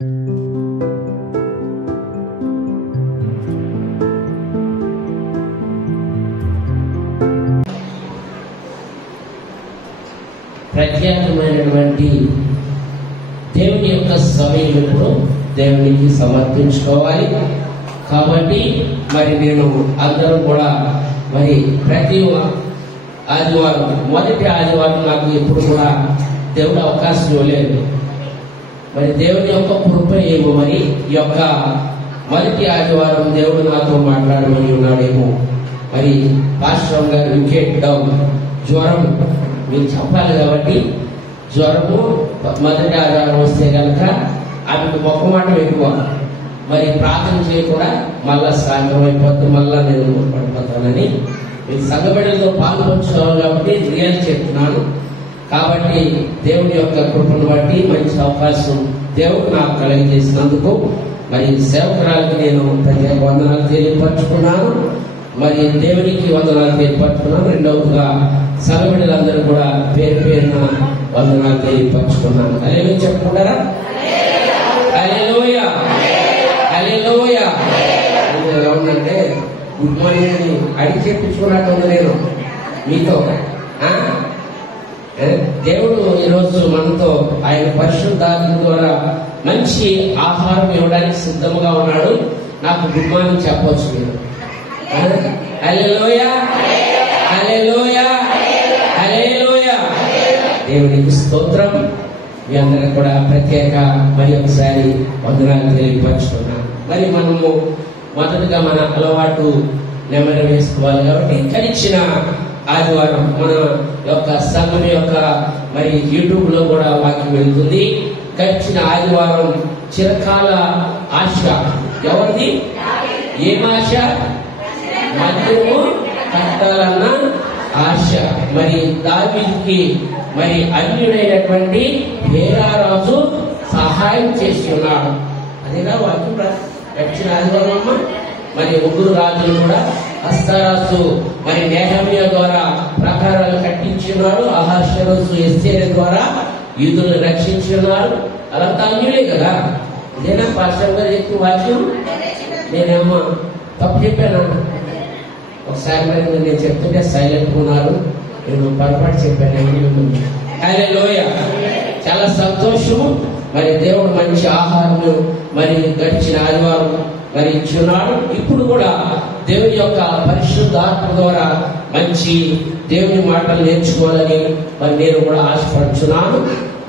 ప్రత్యేకమైనటువంటి దేవుని యొక్క సమయంలో దేవునికి సమర్పించుకోవాలి. కాబట్టి మరి నేను అందరూ కూడా మరి ప్రతి ఆదివారం, మొదటి ఆదివారం నాకు ఎప్పుడు కూడా దేవుడు అవకాశం ఇవ్వలేదు. మరి దేవుని యొక్క కృప ఏమో మరి ఈ యొక్క మొదటి ఆదివారం దేవుడు నాతో మాట్లాడమని ఉన్నాడేమో. మరి పాస్టర్ గారు వికెట్ డౌన్, జ్వరం మీరు చెప్పాలి కాబట్టి జ్వరము మొదటి ఆదివారం వస్తే కనుక ఆమెకు మొక్కమాటం ఎక్కువ. మరి ప్రార్థన చేయకుండా మళ్ళా సాయంత్రం అయిపోతే మళ్ళా నేను పడిపోతానని మీరు సంఘబిడ్డలతో పాల్పంచుకోవాలి కాబట్టి రియల్ చెప్తున్నాను. కాబట్టి దేవుని యొక్క కృపను బట్టి మంచి అవకాశం దేవుడు నాకు కలిగజేసినందుకు మరి సేవకురాలకి నేను ప్రత్యేక వందనాలు తెలియపరచుకున్నాను. మరి దేవునికి వందనాలు తెలియపరచుకున్నాను. రెండవదిగా సంఘబిడ్డలందరూ కూడా పేరు పేరున వందనాలు తెలియపరచుకున్నాను. హల్లెలూయా చెప్పుకుంటారా? హల్లెలూయా, హల్లెలూయా. ఎలా ఉందంటే గుడ్ మార్నింగ్ అడిగి చెప్పించుకున్నట్టు ఉంది నేను మీతో. దేవుడు ఈరోజు మనతో ఆయన పరిశుద్ధాత్మ ద్వారా మంచి ఆహారం ఇవ్వడానికి సిద్ధంగా ఉన్నాడు. నాకు గుడ్ మార్నింగ్ చెప్పవచ్చు మీరు. హల్లెలూయా, హల్లెలూయా, హల్లెలూయా. దేవునికి స్తోత్రం. మీ అందరికి కూడా ప్రత్యేక మరి ఒకసారి వందనాలు తెలియపరుచుకున్నాను. మరి మనము మొదటగా మన అలవాటు నెమరు వేసుకోవాలి కాబట్టి గడిచిన ఆదివారం మన యొక్క సంఘం యొక్క మరి యూట్యూబ్ లో కూడా వాక్యం వెళ్తుంది. గడిచిన ఆదివారం చిరకాల ఆశ ఎవరిది? ఏం ఆశ? మందిరము కట్టాలన్న ఆశ. మరి దావీదుకి మరి అన్యుడైనటువంటి హేరారాజు సహాయం చేస్తున్నాడు. అదేగా వాక్యం గడిచిన ఆదివారం అమ్మ. మరి ముగ్గురు రాజులు కూడా అస్తరాజు మరి నెహెమ్యా ద్వారా ప్రాకారాలు కట్టించున్నారు. అహష్వేరోషు ఎస్తేరు ద్వారా యూదులను రక్షించున్నారు. అలంతా అన్యులే కదా. ఇదేనా పాస్టర్ గారు ఎక్కువ వాక్యం? నేనేమో తప్పు చెప్పాను. ఒకసారి మరి నేను చెప్తుంటే సైలెంట్ ఉన్నారు. నేను పొరపాటు చెప్పాను. హల్లెలూయా. చాలా సంతోషము. మరి దేవుడు మంచి ఆహారం మరి గడిచిన ఆదివారం మరి ఇచ్చున్నాడు. ఇప్పుడు కూడా దేవుని యొక్క పరిశుద్ధాత్మ ద్వారా మంచి దేవుని మాటలు నేర్చుకోవాలని మరి నేను కూడా ఆశపడుచున్నాను.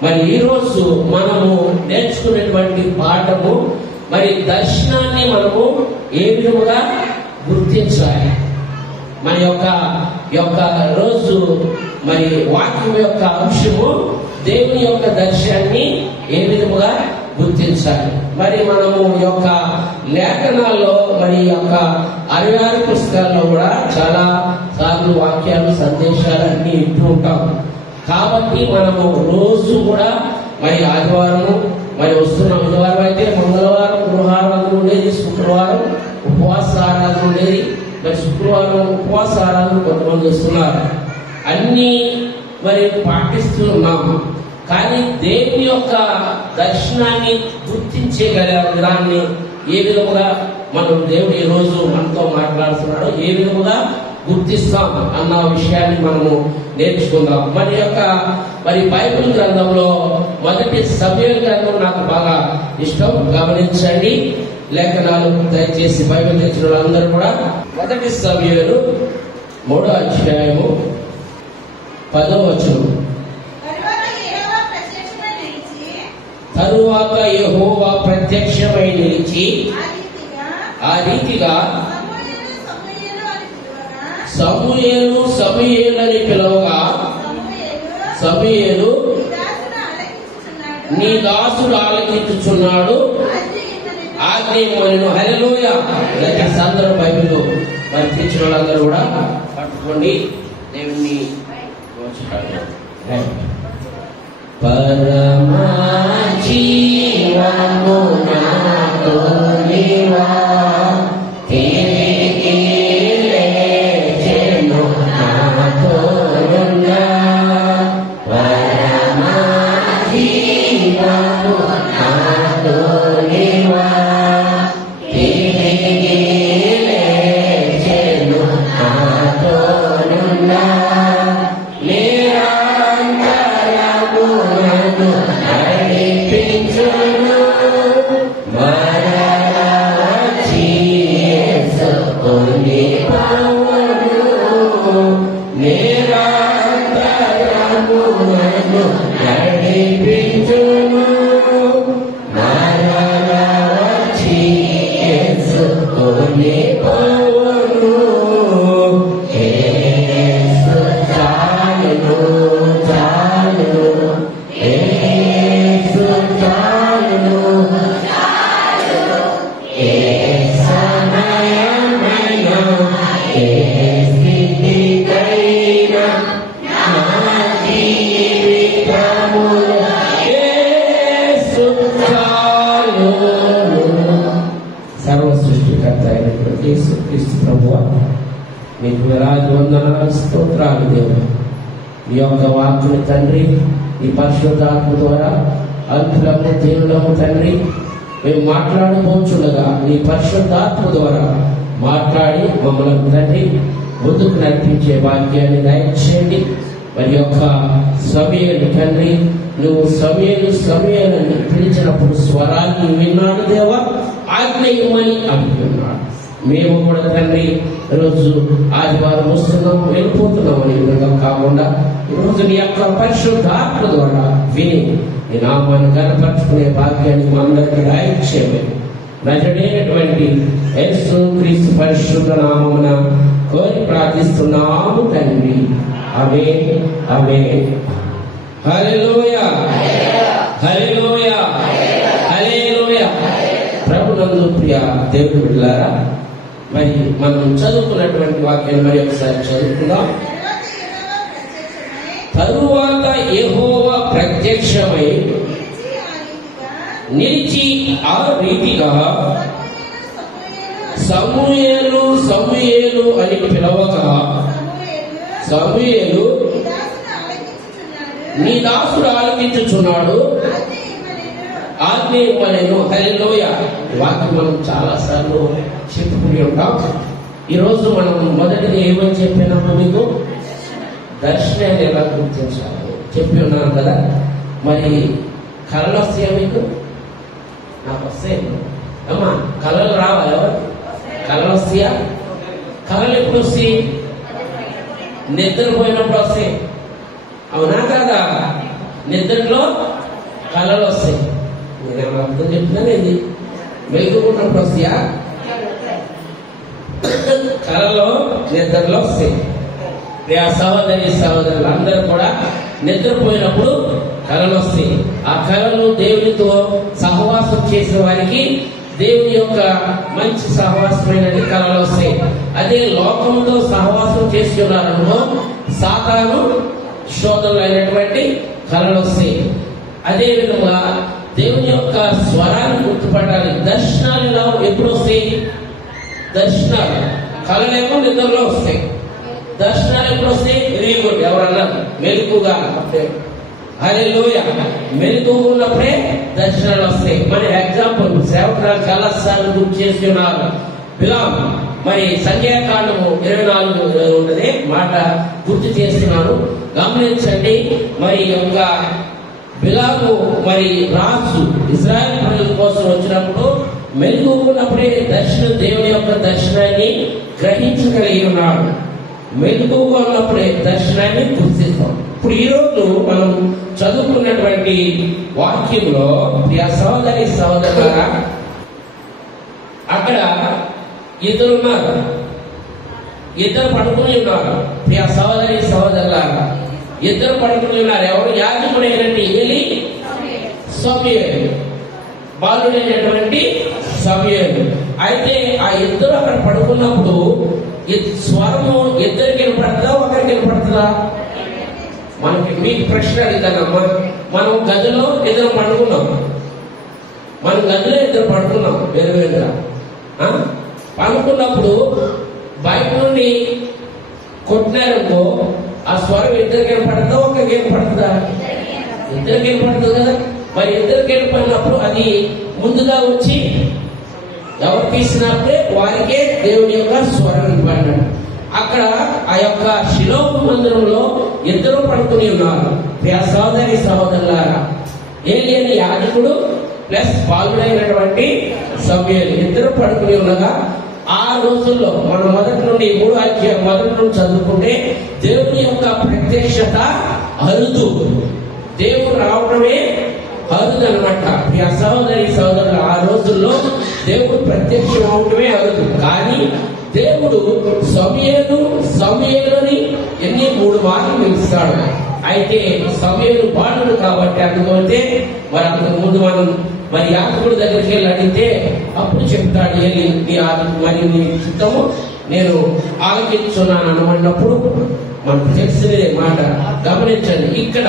మరి ఈ రోజు మనము నేర్చుకునేటువంటి పాఠము మరి దర్శనాన్ని మనము ఏ విధముగా గుర్తించాలి. మన యొక్క రోజు మరి వాక్యం యొక్క అంశము దేవుని యొక్క దర్శనాన్ని ఏ విధముగా గుర్తించాలి. మరి మనము యొక్క లేఖనాల్లో మరి యొక్క 66 పుస్తకాల్లో కూడా చాలా సార్లు వాక్యాలు సందేశాలన్నీ ఇస్తూ ఉంటాం. కాబట్టి మనము రోజు కూడా మరి ఆదివారము మరి వస్తున్నాం. బుధవారం అయితే మంగళవారం గృహారాధన ఉండేది, శుక్రవారం ఉపవాస ఆరాధన ఉండేది. మరి శుక్రవారం ఉపవాస ఆరాధన కొంతమంది వస్తున్నారు. అన్ని మరి పాటిస్తున్నాము. కానీ దేవుని యొక్క దర్శనాన్ని గుర్తించగల విధాన్ని ఏ విధముగా మనం దేవుడు ఈ రోజు మనతో మాట్లాడుతున్నాడో ఏ విధముగా గుర్తిస్తాం అన్న విషయాన్ని మనము నేర్చుకుందాం. మరి బైబిల్ గ్రంథంలో మొదటి సమూయేలు గ్రంథం నాకు బాగా ఇష్టం. గమనించండి లేఖనాలు దయచేసి బైబిల్ తెచ్చిన వాళ్ళందరూ కూడా మొదటి సమూయేలు 3వ అధ్యాయము 10వ వచనం. తరువాత యెహోవా ప్రత్యక్షమై నిలిచి ఆ రీతిగా సమూయేలు సమూయేలు అని పిలవగా సమూయేలు నీ దాసుడు ఆలకించుచున్నాడు ఆజ్ఞను. హల్లెలూయా. అందరూ బైబిల్ మరి తెచ్చిన వాళ్ళందరూ కూడా పట్టుకోండి. దేవుని పరమా జీవము నాతో నీవా లేచెను నాతోనున్నా పరమా జీవము నాతో సర్వ సృష్టికర్త అయినటువంటి యేసుక్రీస్తు ప్రభువా, మీకు వేలాది వందనాలు, స్తోత్రాలు దేవుడు. మీ యొక్క వాక్కుని తండ్రి, ఈ పరిశుద్ధాత్మ ద్వారా అల్పులము దేవులము తండ్రి, మేము మాట్లాడబోచుండగా నీ పరిశుద్ధాత్మ ద్వారా మాట్లాడి మమ్మల్ని తండ్రి ముందుకు నడిపించే భాగ్యాన్ని దయచేయండి. మరి యొక్క సమయాన్ని తండ్రి, నువ్వు సమయాన్ని పిలిచినప్పుడు స్వరాన్ని విన్నాడు దేవా, ఆజ్ఞ ఇవ్వమని అనుకున్నాడు. మేము కూడా తండ్రి ఈరోజు ఆదివారం వస్తున్నాం, వెళ్ళిపోతున్నాం అనే విధంగా కాకుండా ఈరోజు నీ యొక్క పరిశుద్ధాత్మ ద్వారా విని నీ నామాన్ని కనపరుచుకునే భాగ్యాన్ని మా అందరికీ దయచేయమని నజరేటువంటి యేసుక్రీస్తు పరిశుద్ధ నామమున కోరి ప్రార్థిస్తున్నాము తండ్రి. ఆమేన్, ఆమేన్. హల్లెలూయా, హల్లెలూయా, హల్లెలూయా. ప్రభునందు ప్రియ దేవుని బిడ్డలారా, మరి మనం చదువుకున్నటువంటి వాక్యాన్ని మరి ఒకసారి చదువుకుందాం. తరువాత యెహోవా ప్రత్యక్షమై నిలిచి ఆ రీతిగా సమూయేలు సమూయేలు అని పిలవగా, సమూయేలు నీ దాసుడు ఆలకించుచున్నాడు, ఆజ్ఞ ఇవ్వలేను. హల్లెలూయా. వాక్యం మనం చాలా సార్లు చెప్పుకుని ఉంటాం. ఈరోజు మనం మొదటిది ఏమని చెప్పినాము మీకు? దర్శనాన్ని ఎలా గుర్తించాలి చెప్పి ఉన్నాను కదా. మరి కళలు వస్తాయా మీకు? నాకు వస్తాయి అమ్మా. కళలు రావాలి, కళలు వస్తాయా? కళలు ఎప్పుడు వస్తాయి? నిద్రపోయినప్పుడు వస్తాయి, అవునా కాదా? నిద్రలో కళలు వస్తాయి. నేను అర్థం చెప్తున్నాను. ఇది మెలుగుకున్నప్పుడు వస్తాయా? కళలో నిద్రలో వస్తాయి. ఆ సహోదరి సహోదరులు అందరూ కూడా నిద్రపోయినప్పుడు కళలు వస్తాయి. ఆ కళలు దేవునితో సహవాసం చేసిన వారికి దేవుని యొక్క మంచి సహవాసమైన కళలు వస్తాయి. అదే లోకంతో సహవాసం చేస్తున్నారనుకో సాతాను శోధనలు అయినటువంటి కళలు వస్తాయి. అదే విధంగా దేవుని యొక్క స్వరాన్ని గుర్తుపట్టాలి. దర్శనాలు ఎలా ఎప్పుడు వస్తాయి? దర్శనాలు కళలేమో నిద్రలో వస్తాయి, దర్శనాలు ఎప్పుడు వస్తాయి? Very good. ఎవరన్నా మెలకుగా హల్లెలూయా, మెలకుగా ఉన్నప్పుడే దర్శనాలు వస్తాయి. మరి ఎగ్జాంపుల్ సేవకురాలు చాలా సార్లు గుర్తు చేసి ఉన్నారు. బిలాం, మరి సంఖ్యాకాండము 24 ఉన్నది మాట గుర్తు చేస్తున్నాను, గమనించండి. మరి యొక్క బిలాము మరి రాజు ఇజ్రాయెల్ ప్రజల కోసం వచ్చినప్పుడు మెలకున్నప్పుడే దర్శనం, దేవుని యొక్క దర్శనాన్ని గ్రహించగలిగి ఉన్నాడు. మెలకుగా ఉన్నప్పుడే దర్శనాన్ని గుర్తిస్తాం. ఇప్పుడు ఈ రోజు మనం చదువుకున్నటువంటి వాక్యంలో ప్రియ సహోదరి సహోదరులారా, అక్కడ ఇద్దరు ఉన్నారు, ఇద్దరు పడుకుని ఉన్నారు. ప్రియ సహోదరి సహోదరులారా, ఇద్దరు పడుకుని ఉన్నారు. ఎవరు? యాజకుడైనటువంటి ఏలీ, సమూయేలు, బాలుడైనటువంటి సమూయేలు. అయితే ఆ ఇద్దరు అక్కడ పడుకున్నప్పుడు స్వరము ఇద్దరికి వినపడుతుందా, ఒకరికి వినపడుతుందా? మనకి మీకు ప్రశ్న అడుగుతానమ్మా. మనం గదిలో ఇద్దరు పడుకున్నాం, మనం గదిలో ఇద్దరు పడుకున్నాం వేరు వేరుగా. పడుకున్నప్పుడు బయట నుండి కొట్టినారనుకో ఆ స్వరం ఇద్దరికి వినపడుతుందా, ఒకరికి వినపడుతుందా? ఇద్దరికి వినపడుతుంది కదా. మరి ఇద్దరికి వినపడినప్పుడు అది ముందుగా వచ్చి ఎవరు తీసినప్పుడే వారికే దేవుని యొక్క స్వరం వినపడినాడు. అక్కడ ఆ యొక్క షిలోహు మందిరంలో ఇద్దరు పడుకుని ఉన్నారు. సహోదరి సహోదరులారా, ఏలీ అనే యాజకుడు ప్లస్ బాలుడైనటువంటి సమూయేలు ఇద్దరు పడుకుని ఉండగా, ఆ రోజుల్లో మనం మొదటి నుండి 3 అధ్యాయం మొదటి నుండి చదువుకుంటే దేవుని యొక్క ప్రత్యక్షత అరుదు, దేవుడు రావడమే అరుదు అనమాట. సహోదరి సహోదరులు, ఆ రోజుల్లో దేవుడు ప్రత్యక్షం అవడమే అరుదు. కానీ దేవుడు సమూయేలు సమూయేలుని 3 మార్లు పిలుస్తాడు. అయితే సమూయేలు బాలుడు కాబట్టి అనుకుంటే మరి అంతకు ముందు మనం మరి యాజకుడి దగ్గరికి వెళ్ళి అడిగితే అప్పుడు చెప్తాడు, ఏలీ మరి నీ చిత్తము నేను ఆలకించున్నాను అనమన్నప్పుడు మనకు తెలిసినదే మాట. గమనించండి, ఇక్కడ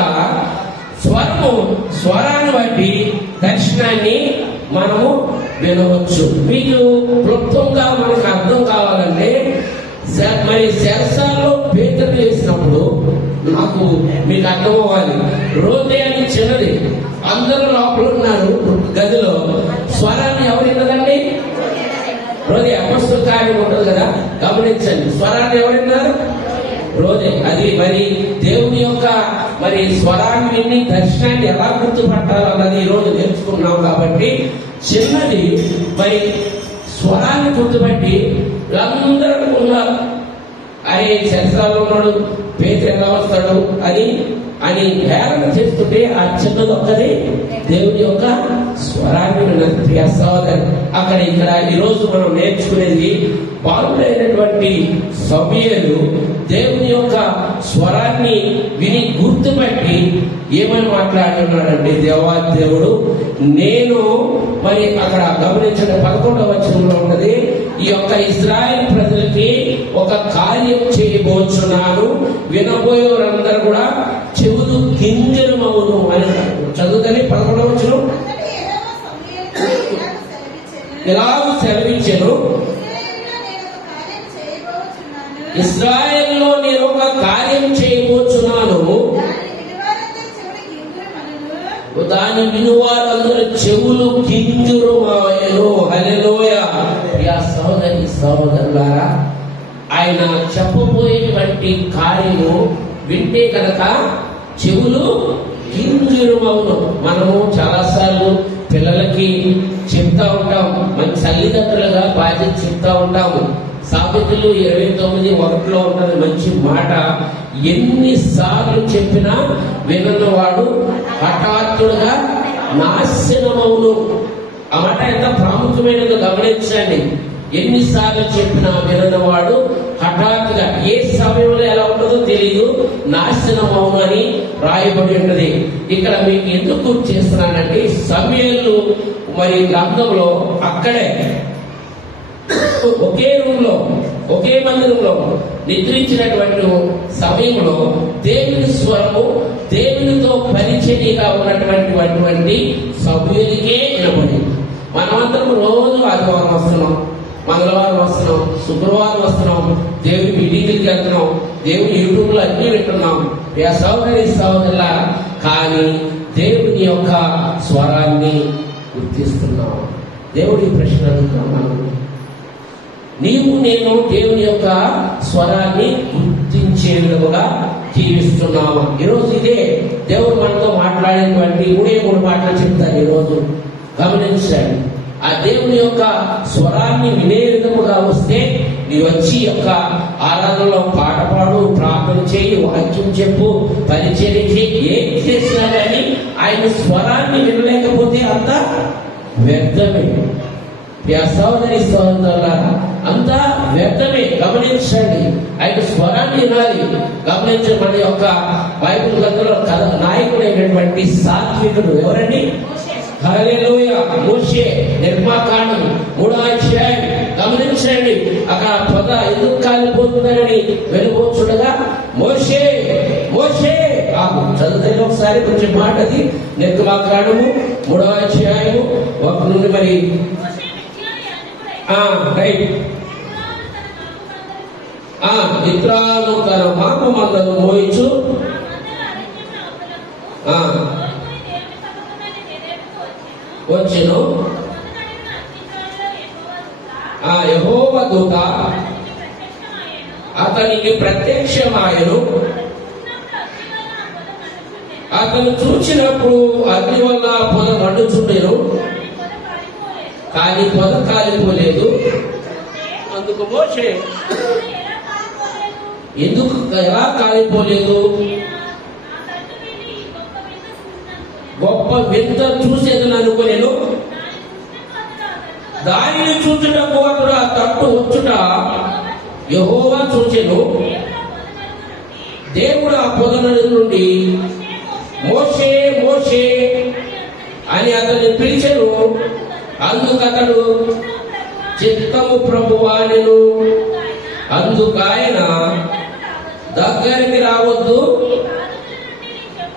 స్వరాన్ని బట్టి దర్శనాన్ని మనము వినవచ్చు. మీకు క్లుప్తంగా మనకు అర్థం కావాలంటే మరి శరసాల్లో పేతురు వేసినప్పుడు నాకు మీకు అర్థం అవ్వాలి. రోజే అని చిన్నది, అందరూ లోపల ఉన్నారు గదిలో. స్వరాన్ని ఎవరు విన్నదండి? రోజే అపొస్తలుల కార్యం ఉంటుంది కదా, గమనించండి. స్వరాన్ని ఎవరు విన్నారు? రోజే. అది మరి దేవుని యొక్క మరి స్వరాన్ని విని దర్శనాన్ని ఎలా గుర్తుపట్టాలన్నది ఈ రోజు నేర్చుకున్నాం. కాబట్టి చిన్నది మరి స్వరాన్ని గుర్తుపట్టి అందరూ ఉన్నారు. అరే శరసాల్లో ఉన్నాడు, పేతురు ఎలా వస్తాడు అని అని హేళన చేస్తుంటే ఆ చిన్నది ఒక్కది దేవుని యొక్క స్వరాన్ని విన్నది. ప్రియ సహోదరు, అక్కడ ఇక్కడ ఈ రోజు మనం నేర్చుకునేది బాలుడైనటువంటి సమూయేలు దేవుని యొక్క స్వరాన్ని విని గుర్తుపట్టి ఏమని మాట్లాడుతున్నాడంటే, దేవుడు నేను మరి అక్కడ గమనించడం 11వ వచనంలో ఉన్నది, ఈ యొక్క ఇశ్రాయేలు ప్రజలకి ఒక కార్యం చేయబోచున్నాను, వినబోయేవారందరూ కూడా చెవులు గింజరమవును అని చదువుతని 11వ వచనం. ఇలాగ సెలవిచ్చెను, ఇశ్రాయేలులో నేను ఒక కార్యం చేయబోచున్నాను, దాని వినువారందరూ చెవులు గింజురుమాయెను. హల్లెలూయా. ప్రియ సహోదరి సహోదరులారా, ఆయన చెప్పబోయేటువంటి కార్యము వింటే కనుక చెవులు గింజురుమవును. మనము చాలాసార్లు పిల్లలకి చెప్తా ఉంటాం, మంచి తల్లిదండ్రులుగా బాధ్యత చెప్తా ఉంటాము. సామెతలు 29:1 ఉంటుంది మంచి మాట, ఎన్నిసార్లు చెప్పినా వినవాడు హఠాత్తుగా నాశనమవును. ఆ మాట ఎంత ప్రాముఖ్యమైనదో గమనించండి. ఎన్నిసార్లు చెప్పినా వినవాడు హఠాత్తుగా ఏ సమయంలో ఎలా ఉంటుందో తెలియదు, నాశనమవును అని రాయబడి ఉన్నది. ఇక్కడ మీకు ఎందుకు గుర్తు చేస్తున్నానంటే, సమూయేలు మరి గ్రంథంలో అక్కడే ఒకే రూమ్ లో ఒకే మందిరంలో నిద్రించినటువంటి సమయంలో దేవుని స్వరము దేవునితో పరిచర్యగా ఉన్నటువంటి సమూయేలుకే వినపడింది. మనమందరం రోజు ఆదివారం వస్తున్నాం, మంగళవారం వస్తున్నాం, శుక్రవారం వస్తున్నాం, దేవుని మీటింగ్లకి వెళ్తున్నాం, దేవుని యూట్యూబ్ లో అన్ని వింటున్నాం. సహోదరి సహోదరుల, కానీ దేవుని యొక్క స్వరాన్ని గుర్తిస్తున్నాం. దేవుడి ప్రశ్న అడుగుతున్నాం, నీవు నేను దేవుని యొక్క స్వరాన్ని గుర్తించే విధముగా జీవిస్తున్నాము. ఈరోజు ఇదే దేవుడు మనతో మాట్లాడేటువంటి 3 మాటలు చెప్తారు. ఈరోజు గమనించండి, ఆ దేవుని యొక్క స్వరాన్ని వినే విధముగా వస్తే నీ వచ్చి యొక్క ఆరాధనలో పాట పాడు, ప్రార్థన చేయి, వాక్యం చెప్పు, పరిచర్య చేయి, ఏం చేసినా కానీ ఆయన స్వరాన్ని వినలేకపోతే అంత వ్యర్థమే. సహోదరి సహోదరుల, అంతా వ్యర్థమే. గమనించండి, ఆయన స్వరాన్ని వినాలి. గమనించండి, మన యొక్క బైబిల్ గ్రంథంలో నాయకుడైనటువంటి సాత్వికుడు ఎవరండి? హల్లెలూయా. మోషే నిర్మాకాండం 3వ అధ్యాయం గమనించండి. అక్కడ పొద ఎందుకు కాలిపోతుందని వెళ్ళిపోతుండగా మోషే మోషే చదువుతే ఒకసారి కొంచెం మాట, అది నిర్మాకాండము 3వ అధ్యాయము 1 నుండి మరి రైట్. ఇత్రాను తన మాకు మందను మోయించు వచ్చెను. యెహోవా దూత అతనికి ప్రత్యక్షమాయెను. అతను చూచినప్పుడు అగ్ని వల్ల పొద మండుచుండెను, కానీ పొద కాలిపోలేదు. అందుకు మోషే, ఎందుకు ఎలా కాలిపోలేదు? గొప్ప వింత చూసేదని అనుకునేను. దానిని చూచుటకు అతడు ఆ తట్టు వచ్చుట యెహోవా చూచెను. దేవుడు ఆ పొద నుండి మోషే మోషే అని అతన్ని పిలిచెను. అందుకతడు చిత్తము ప్రభువానెను. అందుకాయన దగ్గరికి రావద్దు,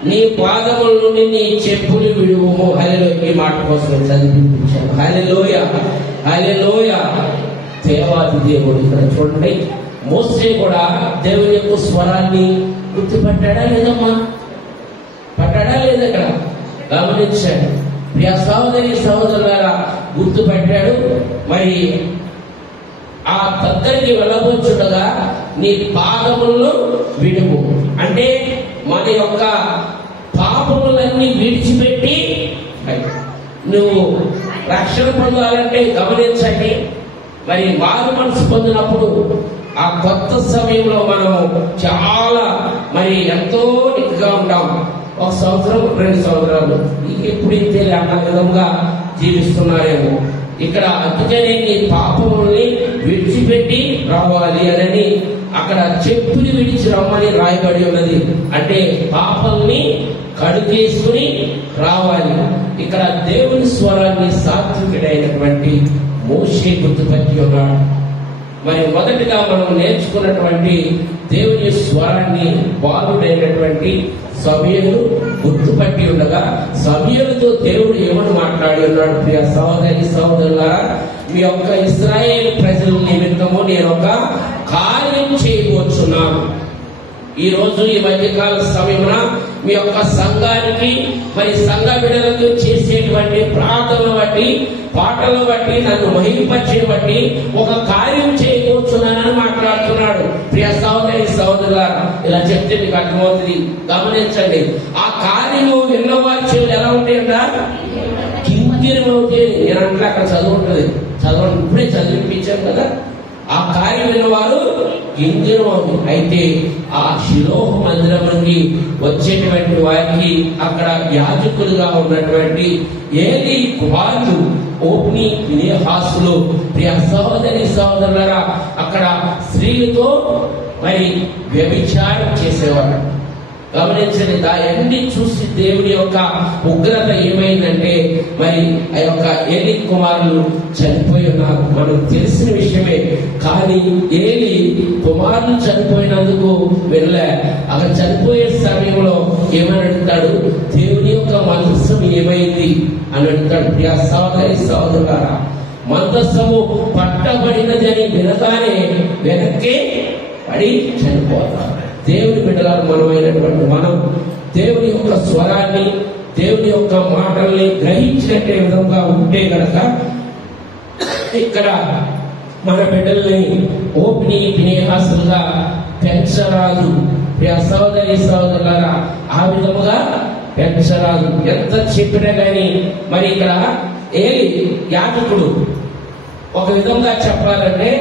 నీ పాదముల నుండి నీ చెప్పులు విడువుము. హల్లెలూయా. ఈ మాట కోసం చదివించాను. హల్లెలూయా, హల్లెలూయా. దేవాది దేవుడు ఇక్కడ చూడండి, మోసే కూడా దేవుని యొక్క స్వరాన్ని గుర్తుపట్టాడా లేదమ్మా? పట్టాడా లేదా? ఇక్కడ గమనించాడు. ప్రియ సహోదరి సహోదరులారా, గుర్తుపెట్టాడు. మరి ఆ దగ్గరికి వెళ్ళబోచుండగా నీ పాదములను విడుము అంటే మన యొక్క పాపములన్నీ విడిచిపెట్టి నువ్వు రక్షణ పొందాలంటే గమనించండి. మరి మారు మనసు పొందినప్పుడు ఆ కొత్త సమయంలో మనం చాలా మరి ఎంతో నిగ్గా ఉంటాం. 1 సంవత్సరం 2 సంవత్సరాలు ఎప్పుడు ఇంతే అన్న విధంగా జీవిస్తున్నారేమో. ఇక్కడ అందుకనే నీ పాపముల్ని విడిచిపెట్టి రావాలి అని అక్కడ చెప్పులు విడిచి రమ్మని రాయబడి ఉన్నది. అంటే పాపల్ని కడుగేసుకుని రావాలి. ఇక్కడ దేవుని స్వరాన్ని సాత్వికుడైనటువంటి మోషే గుర్తుపట్టి ఉన్నాడు. మరి మొదటిగా మనం నేర్చుకున్నటువంటి దేవుని స్వరాన్ని బాలుడైనటువంటి సమూయేలు గుర్తుపట్టి ఉండగా సమూయేలుతో దేవుడు ఏమని మాట్లాడి ఉన్నాడు? ప్రియ సహోదరి సహోదరులారా, మీ యొక్క ఇశ్రాయేలు ప్రజల నిమిత్తము నేను ఒక కార్యం చేయబోతున్నాను. ఈ రోజు ఈ మధ్యకాల సమయమున మీ యొక్క సంఘానికి మరి సంఘ బిడ్డలకు చేసేటువంటి ప్రార్థనలు బట్టి పాటలు బట్టి నన్ను మహింపచ్చే బట్టి ఒక కార్యం చేయబోతున్నానని మాట్లాడుతున్నాడు. ప్రియ సహోదరి సహోదరులారా, ఇలా చెప్తే మీకు అర్థమవుతుంది. గమనించండి, ఆ కార్యము విన్నవారి చెవులు ఎలా ఉంటాయంట? కింకిరమవుతాయి. నేను అంటే అక్కడ చదువు ఉంటుంది, చదవండి, ఇప్పుడే చదివిపించాను కదా. ఆ కార్యం విన్నవారు గింగిరమవుతుంది. అయితే ఆ శిలోహ మందిరంలోకి వచ్చేటువంటి వారికి అక్కడ యాజకులుగా ఉన్నటువంటి ఏలీ కుమారులు ఓప్ని ఫీనెహాసులు ప్రియ సహోదరి సహోదరులారా అక్కడ స్త్రీలతో మరి వ్యభిచారం చేసేవాడు. గమనించండి, దాన్ని చూసి దేవుని యొక్క ఉగ్రత ఏమైందంటే మరి ఆ యొక్క ఏలీ కుమారులు చనిపోయి ఉన్నారు. మనకు తెలిసిన విషయమే. కానీ ఏలీ కుమారులు చనిపోయినందుకు వెళ్ళే అక్కడ చనిపోయే సమయంలో ఏమని అడుగుతాడు? దేవుని యొక్క మందస్సము ఏమైంది అని అడుగుతాడు. ప్రియ సహోదరి సహోదరులారా, మందస్సము పట్టబడినది అని వినగానే వెనక్కే పడి చనిపోతారు. దేవుని బిడ్డలారు మనమైనటువంటి మనం దేవుని యొక్క స్వరాన్ని దేవుని యొక్క మాటల్ని గ్రహించినట్టే విధంగా ఉంటే గనక ఇక్కడ మన బిడ్డల్ని ఓపిని ఫీనెహాసులుగా పెంచరాదు. ప్రియ సహోదరి సహోదరులారా, ఆ విధముగా పెంచరాదు. ఎంత చెప్పినా గాని మరి ఇక్కడ ఏలీ యాజకుడు ఒక విధంగా చెప్పాలంటే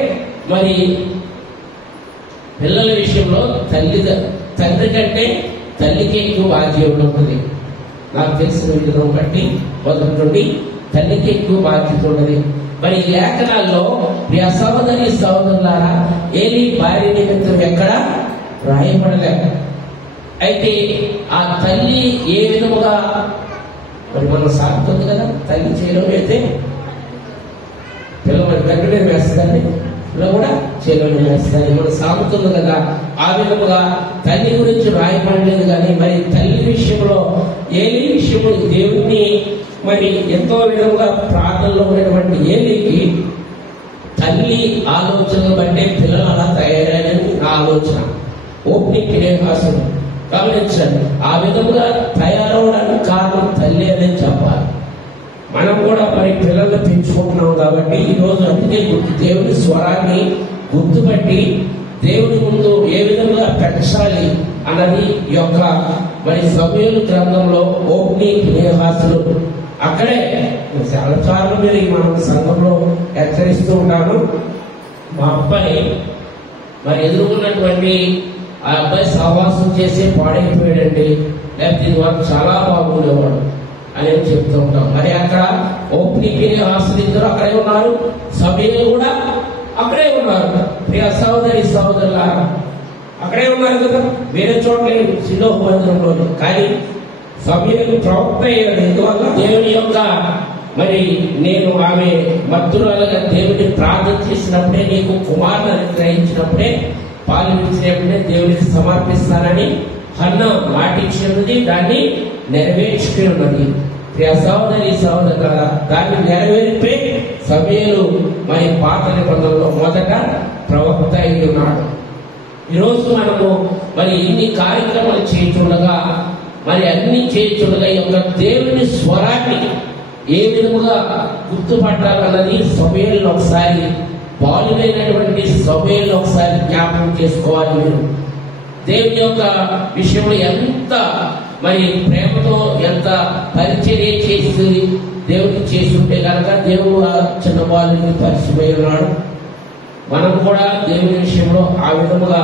మరి పిల్లల విషయంలో తండ్రి కంటే తల్లికి ఎక్కువ బాధ్యత ఉంటుంది. నాకు తెలిసిన విధానం బట్టి మొదటి నుండి తల్లికి ఎక్కువ బాధ్యత ఉంటుంది. మరి ఈ లేఖనాల్లో ప్రియ సహోదరి సహోదరులారా, ఏలీ భార్య నిమిత్తం ఎక్కడ రాయబడలేక అయితే ఆ తల్లి ఏ విధముగా మరి మనం సాగుతుంది కదా. తల్లి చేయడం అయితే పిల్లలు తండ్రి మీద వేస్తుందండి, ఇలా కూడా చేలోని వేస్తాయి. మనం సాగుతుంది కదా. ఆ విధముగా తల్లి గురించి రాయబడలేదు. కానీ మరి తల్లి విషయంలో ఏలీ విషయంలో దేవుణ్ణి మరి ఎంతో విధముగా ప్రార్థనలో ఉన్నటువంటి ఏలీకి తల్లి ఆలోచనలు బట్టే పిల్లలు అలా తయారని నా ఆలోచన. ఓపిని ఫీనెహాసులు గమనించండి, ఆ విధముగా తయారవడానికి కారణం తల్లి అనేది చెప్పాలి. మనం కూడా మరి పిల్లల్ని పెంచుకుంటున్నాం కాబట్టి ఈ రోజు అందుకే దేవుని స్వరాన్ని గుర్తుపట్టి దేవుని ముందు ఏ విధంగా పెంచాలి అన్నది ఈ యొక్క మరి సమూయేలు గ్రంథంలో ఓప్ని ఫీనెహాసులు అక్కడే చాలా సార్లు మీరు మన సంఘంలో హెచ్చరిస్తూ ఉంటాను. మా అబ్బాయి మరి ఎదుర్కొన్నటువంటి ఆ అబ్బాయి సహవాసం చేసి పాడైపోయాడండి, లేకపోతే ఇది వాడు చాలా బాగుండేవాడు అని చెప్తూ ఉంటాం. మరి అక్కడ ఓప్ని ఫీనెహాసులు ఇద్దరు అక్కడే ఉన్నారు, సమూయేలు కూడా అక్కడే ఉన్నారు. ప్రియ సహోదరి సహోదరులారా, అక్కడే ఉన్నారు కదా, వేరే చోట్ల శిలోహ మందిరంలో. కానీ సమూయేలు ప్రవక్త అయ్యాడు. ఎందువల్ల దేవుని యొక్క మరి నేను ఆమె మత్తురాలుగా దేవుని ప్రార్థన చేసినప్పుడే, నీకు కుమారుని అనుగ్రహించినప్పుడే, పాలు విడిచినప్పుడే దేవునికి సమర్పిస్తానని హన్నా మాటిచ్చినది దాన్ని నెరవేర్చుకుని ఉన్నది. ప్రియ సహోదరి సహోదరుల దాన్ని నెరవేర్పే సమూయేలు మరి పాత నిబంధనలో మొదట ప్రవక్త అయి ఉన్నాడు. ఈరోజు మనము మరి ఇన్ని కార్యక్రమాలు చేయుచుండగా మరి అన్ని చేయుచుండగా ఈ యొక్క దేవుని స్వరాన్ని ఏ విధముగా గుర్తుపట్టాలన్నది సమూయేలును ఒకసారి బాలుడైనటువంటి సమూయేలును ఒకసారి జ్ఞాపకం చేసుకోవాలి. మీరు దేవుని యొక్క విషయంలో ఎంత మరి ప్రేమతో ఎంత పరిచర్య చేసి దేవుడికి చేస్తుంటే కనుక దేవుడు ఆ చిన్న బాలుని పరిచయమై ఉన్నాడు. మనం కూడా దేవుని విషయంలో ఆ విధముగా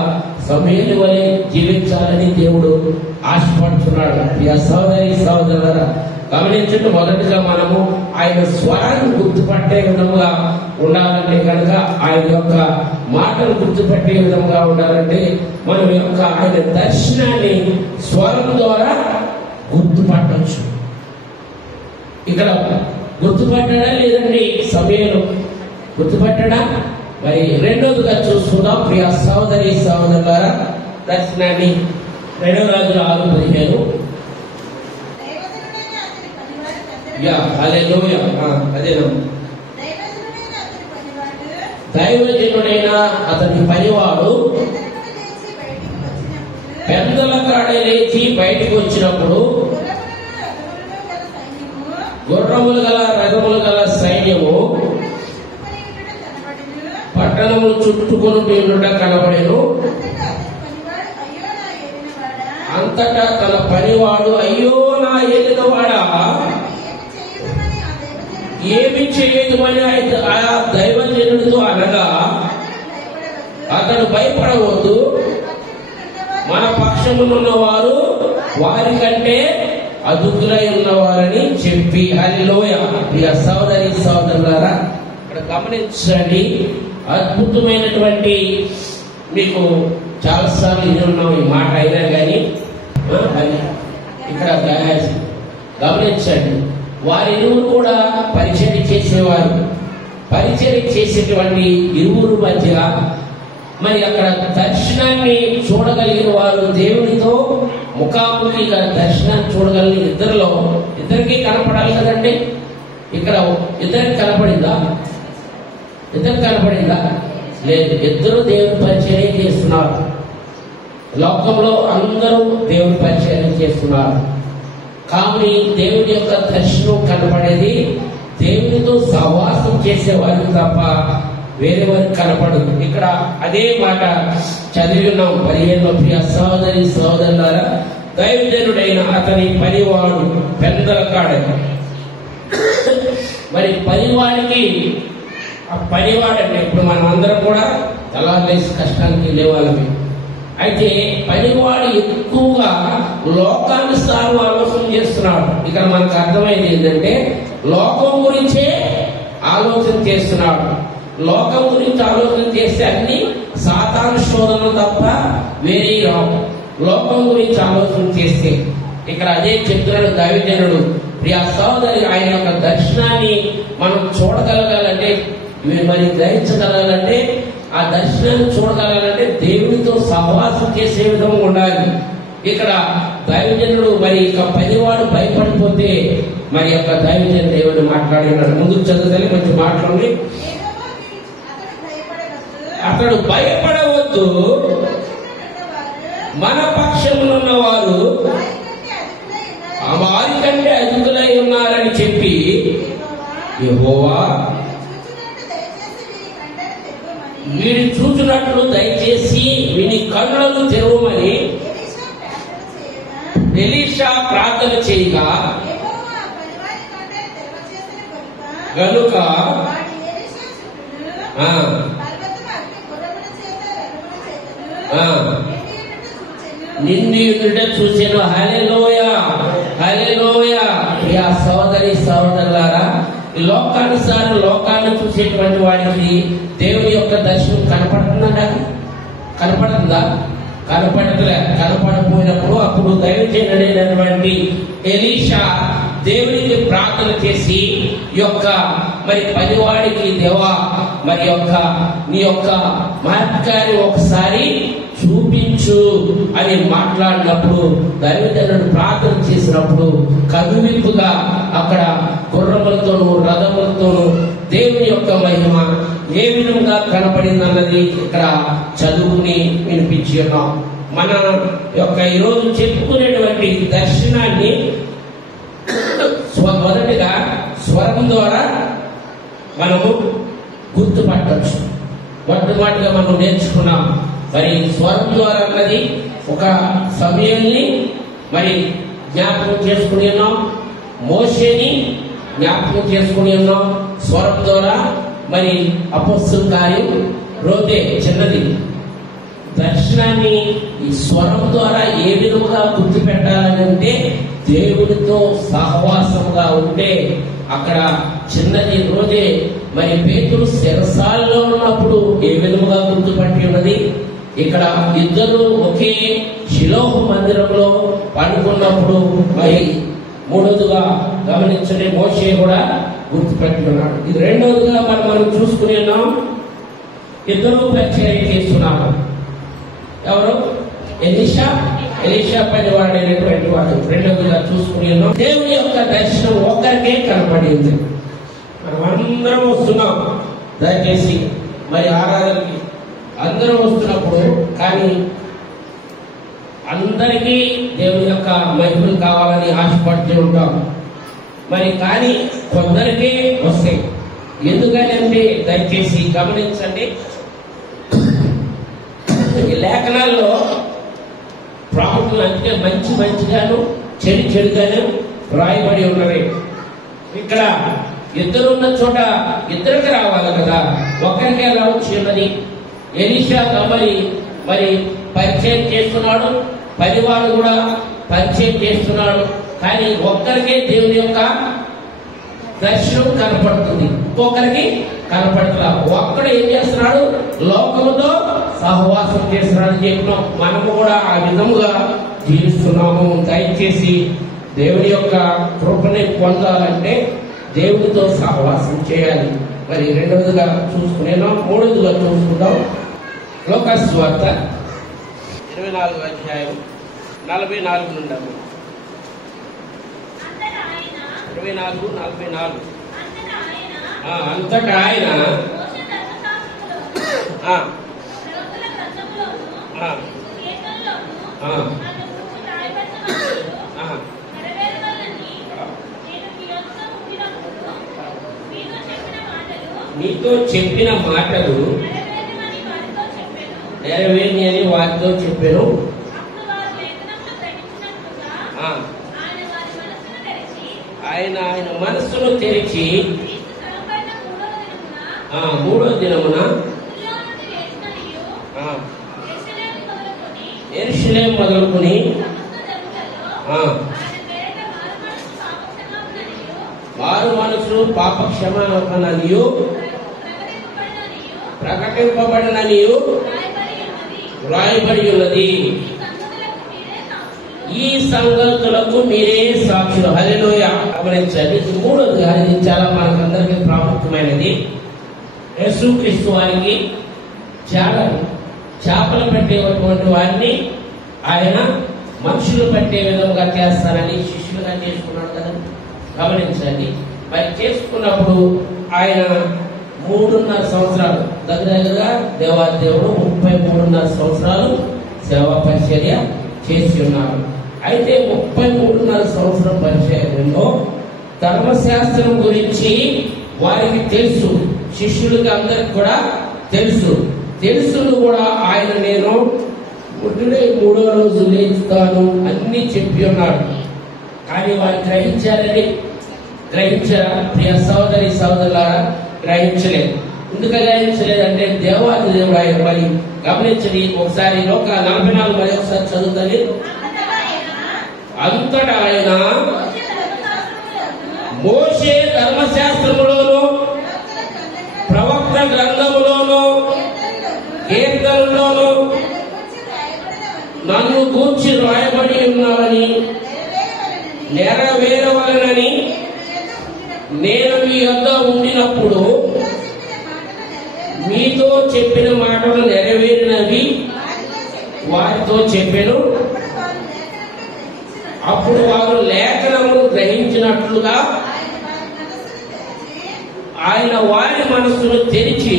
సమూయేలు వలె జీవించాలని దేవుడు ఆశపడుతున్నాడు. ప్రియ సహోదరి సహోదరులారా గమనించండి, మొదటిగా మనము ఆయన స్వరాన్ని గుర్తుపట్టే విధముగా ఉండాలంటే కనుక ఆయన యొక్క మాటలు గుర్తుపట్టే విధముగా ఉండాలంటే మనం యొక్క ఆయన దర్శనాన్ని స్వరం ద్వారా గుర్తుపట్టవచ్చు. ఇక్కడ గుర్తుపట్టడా లేదండి సమూయేలు గుర్తుపట్టడా? మరి రెండోదిగా చూసుకుందాం ప్రియ సహోదరి సహోదరులారా దర్శనాన్ని 2 రాజుల 6:15. దైవజనుడైన అతని పనివాడు పెద్దల కాడ లేచి బయటికి వచ్చినప్పుడు గుర్రములు గల రథములు గల సైన్యము పట్టణములు చుట్టుకొని కనబడెను. అంతటా తన పనివాడు అయ్యో నా ఏలినవాడా ఏమి చేయదుమని ఆ దైవజనుడితో అనగా అతడు భయపడవద్దు, మన పక్షమునున్న వారు వారి కంటే అదుపులై ఉన్నవారని చెప్పి. హల్లెలూయా. ప్రియ సహోదరి సహోదరులారా ఇక్కడ గమనించండి, అద్భుతమైనటువంటి మీకు చాలాసార్లు ఇది ఉన్నాం ఈ మాట అయినా కానీ ఇక్కడ గమనించండి, వారిరువురు కూడా పరిచర్య చేసేవారు. పరిచర్య చేసేటువంటి ఇరువురు మధ్య మరి అక్కడ దర్శనాన్ని చూడగలిగిన వారు, దేవునితో ముఖాముఖిగా దర్శనాన్ని చూడగలిగిన ఇద్దరికి కనపడాలి కదండి. ఇక్కడ ఇద్దరికి కనపడిందా? లేదు. ఇద్దరు దేవుని పరిచర్య చేస్తున్నారు. లోకంలో అందరూ దేవుని పరిచర్య చేస్తున్నారు. కానీ దేవుని యొక్క దర్శనం కనపడేది దేవునితో సహవాసం చేసే వారికి తప్ప వేరే వారికి కనపడదు. ఇక్కడ అదే మాట చదివి ఉన్నాం 15లో. ప్రియ సహోదరి సహోదరులారా దైవజనుడైన అతని పనివాడు పెద్దల కాడ మరి పనివాడికి ఆ పనివాడంటే ఇప్పుడు మనం అందరం కూడా తలాలేసి కష్టానికి వెళ్ళేవాళ్ళమే. అయితే పనివాడు ఎక్కువగా లోకానుసారం ఆలోచన చేస్తున్నాడు. ఇక్కడ మనకు అర్థమైంది ఏంటంటే లోకం గురించే ఆలోచన చేస్తున్నాడు. లోకం గురించి ఆలోచన చేస్తే అన్ని సాతాను శోధనలు తప్ప వేరే రావు. లోకం గురించి ఆలోచన చేస్తే ఇక్కడ అదే చెప్తున్నాడు దైవజనుడు. ప్రియ సహోదరి ఆయన యొక్క దర్శనాన్ని మనం చూడగలగాలంటే మరి గ్రహించగలగాలంటే ఆ దర్శనాన్ని చూడగలగాలంటే దేవునితో సహవాసం చేసే విధంగా ఉండాలి. ఇక్కడ దైవజనుడు మరి ఇక పనివాడు భయపడిపోతే మరి యొక్క దైవజనుడు ఏమని మాట్లాడినాడు ముందుకు చదువుతానే కొంచెం మాట్లాడి. అతడు భయపడవద్దు, మన పక్షమునున్న వారు వారి కంటే అధికులై ఉన్నారని చెప్పి యెహోవా వీడి చూచినట్లు దయచేసి వీని కన్నులను తెరవమని ఎలీషా ప్రార్థన చేయగా గనుక నిన్ను ఎదుట చూసాను. హల్లెలూయా హల్లెలూయా. ప్రియ సహోదరి సహోదరులారా లోకానుసారం లోకాన్ని చూసేటువంటి వాడికి దేవుని యొక్క దర్శనం కనపడుతుందా? కనపడపోయినప్పుడు అప్పుడు దైవజనుడైనటువంటి ఎలీషా దేవునికి ప్రార్థన చేసి యొక్క మరి పనివాడికి దేవా మరి యొక్క నీ యొక్క మార్గాన్ని ఒకసారి చూపించు అని మాట్లాడినప్పుడు, దైవజనుడు ప్రార్థన చేసినప్పుడు కనువిప్పుగా అక్కడ గుర్రములతోనూ రథములతోనూ దేవుని యొక్క మహిమ ఏ విధంగా కనపడిందన్నది ఇక్కడ చదువుని వినిపించి ఉన్నాం. మన యొక్క ఈరోజు చెప్పుకునేటువంటి దర్శనాన్ని మొదటిగా స్వరం ద్వారా మనము గుర్తుపట్టవచ్చు. మొట్టమొదటిగా మనం నేర్చుకున్నాం. మరి స్వరం ద్వారా అన్నది ఒక సమయాన్ని మరి జ్ఞాపకం చేసుకుని ఉన్నాం, మోషేని జ్ఞాపకం చేసుకుని ఉన్నాం. స్వరం ద్వారా మరి అపొస్తలుల కార్యం రోతే చిన్నది. దర్శనాన్ని ఈ స్వరం ద్వారా ఏ విధంగా గుర్తుపెట్టాలని అంటే, దేవుడితో సహవాసంగా ఉంటే అక్కడ చిన్నది రోజే. మరి పేతురు శిరసాల్లో ఉన్నప్పుడు ఏ విధంగా గుర్తుపట్టి ఉన్నది. ఇక్కడ ఇద్దరు ఒకే షిలోహు మందిరంలో పండుకున్నప్పుడు మరి మూడోదిగా గమనించని మోషే కూడా గుర్తుపెట్టి ఉన్నాడు. ఇది రెండోదిగా మనం చూసుకుని ఉన్నాం. ఇద్దరు పరిచయం చేస్తున్నారు. ఎవరు? ఎలీషా పని వాడైనటువంటి వాడు. రెండోదిగా చూసుకుని ఉన్నాం. దేవుని యొక్క దర్శనం ఒక్కరికే కనపడింది. మనం అందరం వస్తున్నాం దయచేసి మరి ఆరాధనకి అందరం వస్తున్నప్పుడు, కానీ అందరికీ దేవుని యొక్క మహిమలు కావాలని ఆశపడుతూ ఉంటాం. మరి కానీ కొందరికే వస్తాయి. ఎందుకనంటే దయచేసి గమనించండి, ఈ లేఖనాల్లో ప్రాముఖ్యం అంటే మంచిగాను చెడుగాను రాయబడి ఉన్నవి. ఇక్కడ ఇద్దరున్న చోట ఇద్దరికి రావాలి కదా, ఒక్కరికే రావచ్చు ఉన్నది. ఎలీషా మరి పరిచయం చేస్తున్నాడు, పనివాడు కూడా పరిచయం చేస్తున్నాడు. కానీ ఒక్కరికే దేవుని యొక్క దర్శనం కనపడుతుంది, ఇంకొకరికి కనపడట్లా. ఒక్కడు ఏం చేస్తున్నాడు? లోకముతో సహవాసం చేస్తున్నాడు చెప్పినాం. మనము కూడా ఆ విధముగా జీవిస్తున్నాము. దయచేసి దేవుని యొక్క కృపని పొందాలంటే దేవుడితో సహవాసం చేయాలి. మరి రెండవదిగా చూసుకునేనా, మూడవదిగా చూసుకుందాం. లోకాసు వార్త 24వ అధ్యాయం 44 నుండి 24:44. అంతటా ఆయన నీతో చెప్పిన మాటలు నెరవేరి అని వారితో చెప్పాను. ఆయన మనస్సును తెరిచి మూడో దినమున యెరూషలేము మొదలుకొని వారు మనసులు పాప క్షమాపణనియు ప్రకటింపబడిననియు వ్రాయబడి ఉన్నది. ఈ సంగతులకు మీరే సాక్షులు. హల్లెలూయా. గమనించండి, మూడోది అది చాలా మనకందరికీ ప్రాముఖ్యమైనది. యేసుక్రీస్తు వారికి చేపలు పెట్టేటువంటి వారిని ఆయన మనుషులు పెట్టే విధంగా చేస్తారని శిష్యులుగా చేసుకున్నాడు కదా. గమనించండి, మరి చేసుకున్నప్పుడు ఆయన 3.5 సంవత్సరాలు దగ్గరగా దేవాదేవుడు 33.5 సంవత్సరాలు సేవా పరిచర్య చేసి ఉన్నారు. అయితే 33.5 సంవత్సరం పరిచర్యలో ధర్మశాస్త్రం గురించి వారికి తెలుసు, శిష్యులకి అందరికి కూడా తెలుసు కూడా. ఆయన నేను పుట్టినే 3వ రోజు లేచుతాను అన్ని చెప్పి ఉన్నాడు. కానీ వారు గ్రహించారా? ప్రియ సహోదరి సహోదరులారా, గ్రహించలేదు. ఎందుకు గ్రహించలేదంటే దేవాది దేవుడు ఆయన. మరి గమనించండి ఒకసారి 44 మరి ఒకసారి చదువుతుంది. అంతటా ఆయన మోషే ధర్మశాస్త్రములోను ప్రవక్త గ్రంథములోను కీర్తనలోను నన్ను గూర్చి రాయబడి ఉన్నారని నెరవేరవలనని నేను మీ యొద్ద ఉండినప్పుడు మీతో చెప్పిన మాటలు నెరవేరినవి వారితో చెప్పెను. అప్పుడు వారు లేఖనమును గ్రహించినట్లుగా ఆయన వారి మనస్సును తెరిచి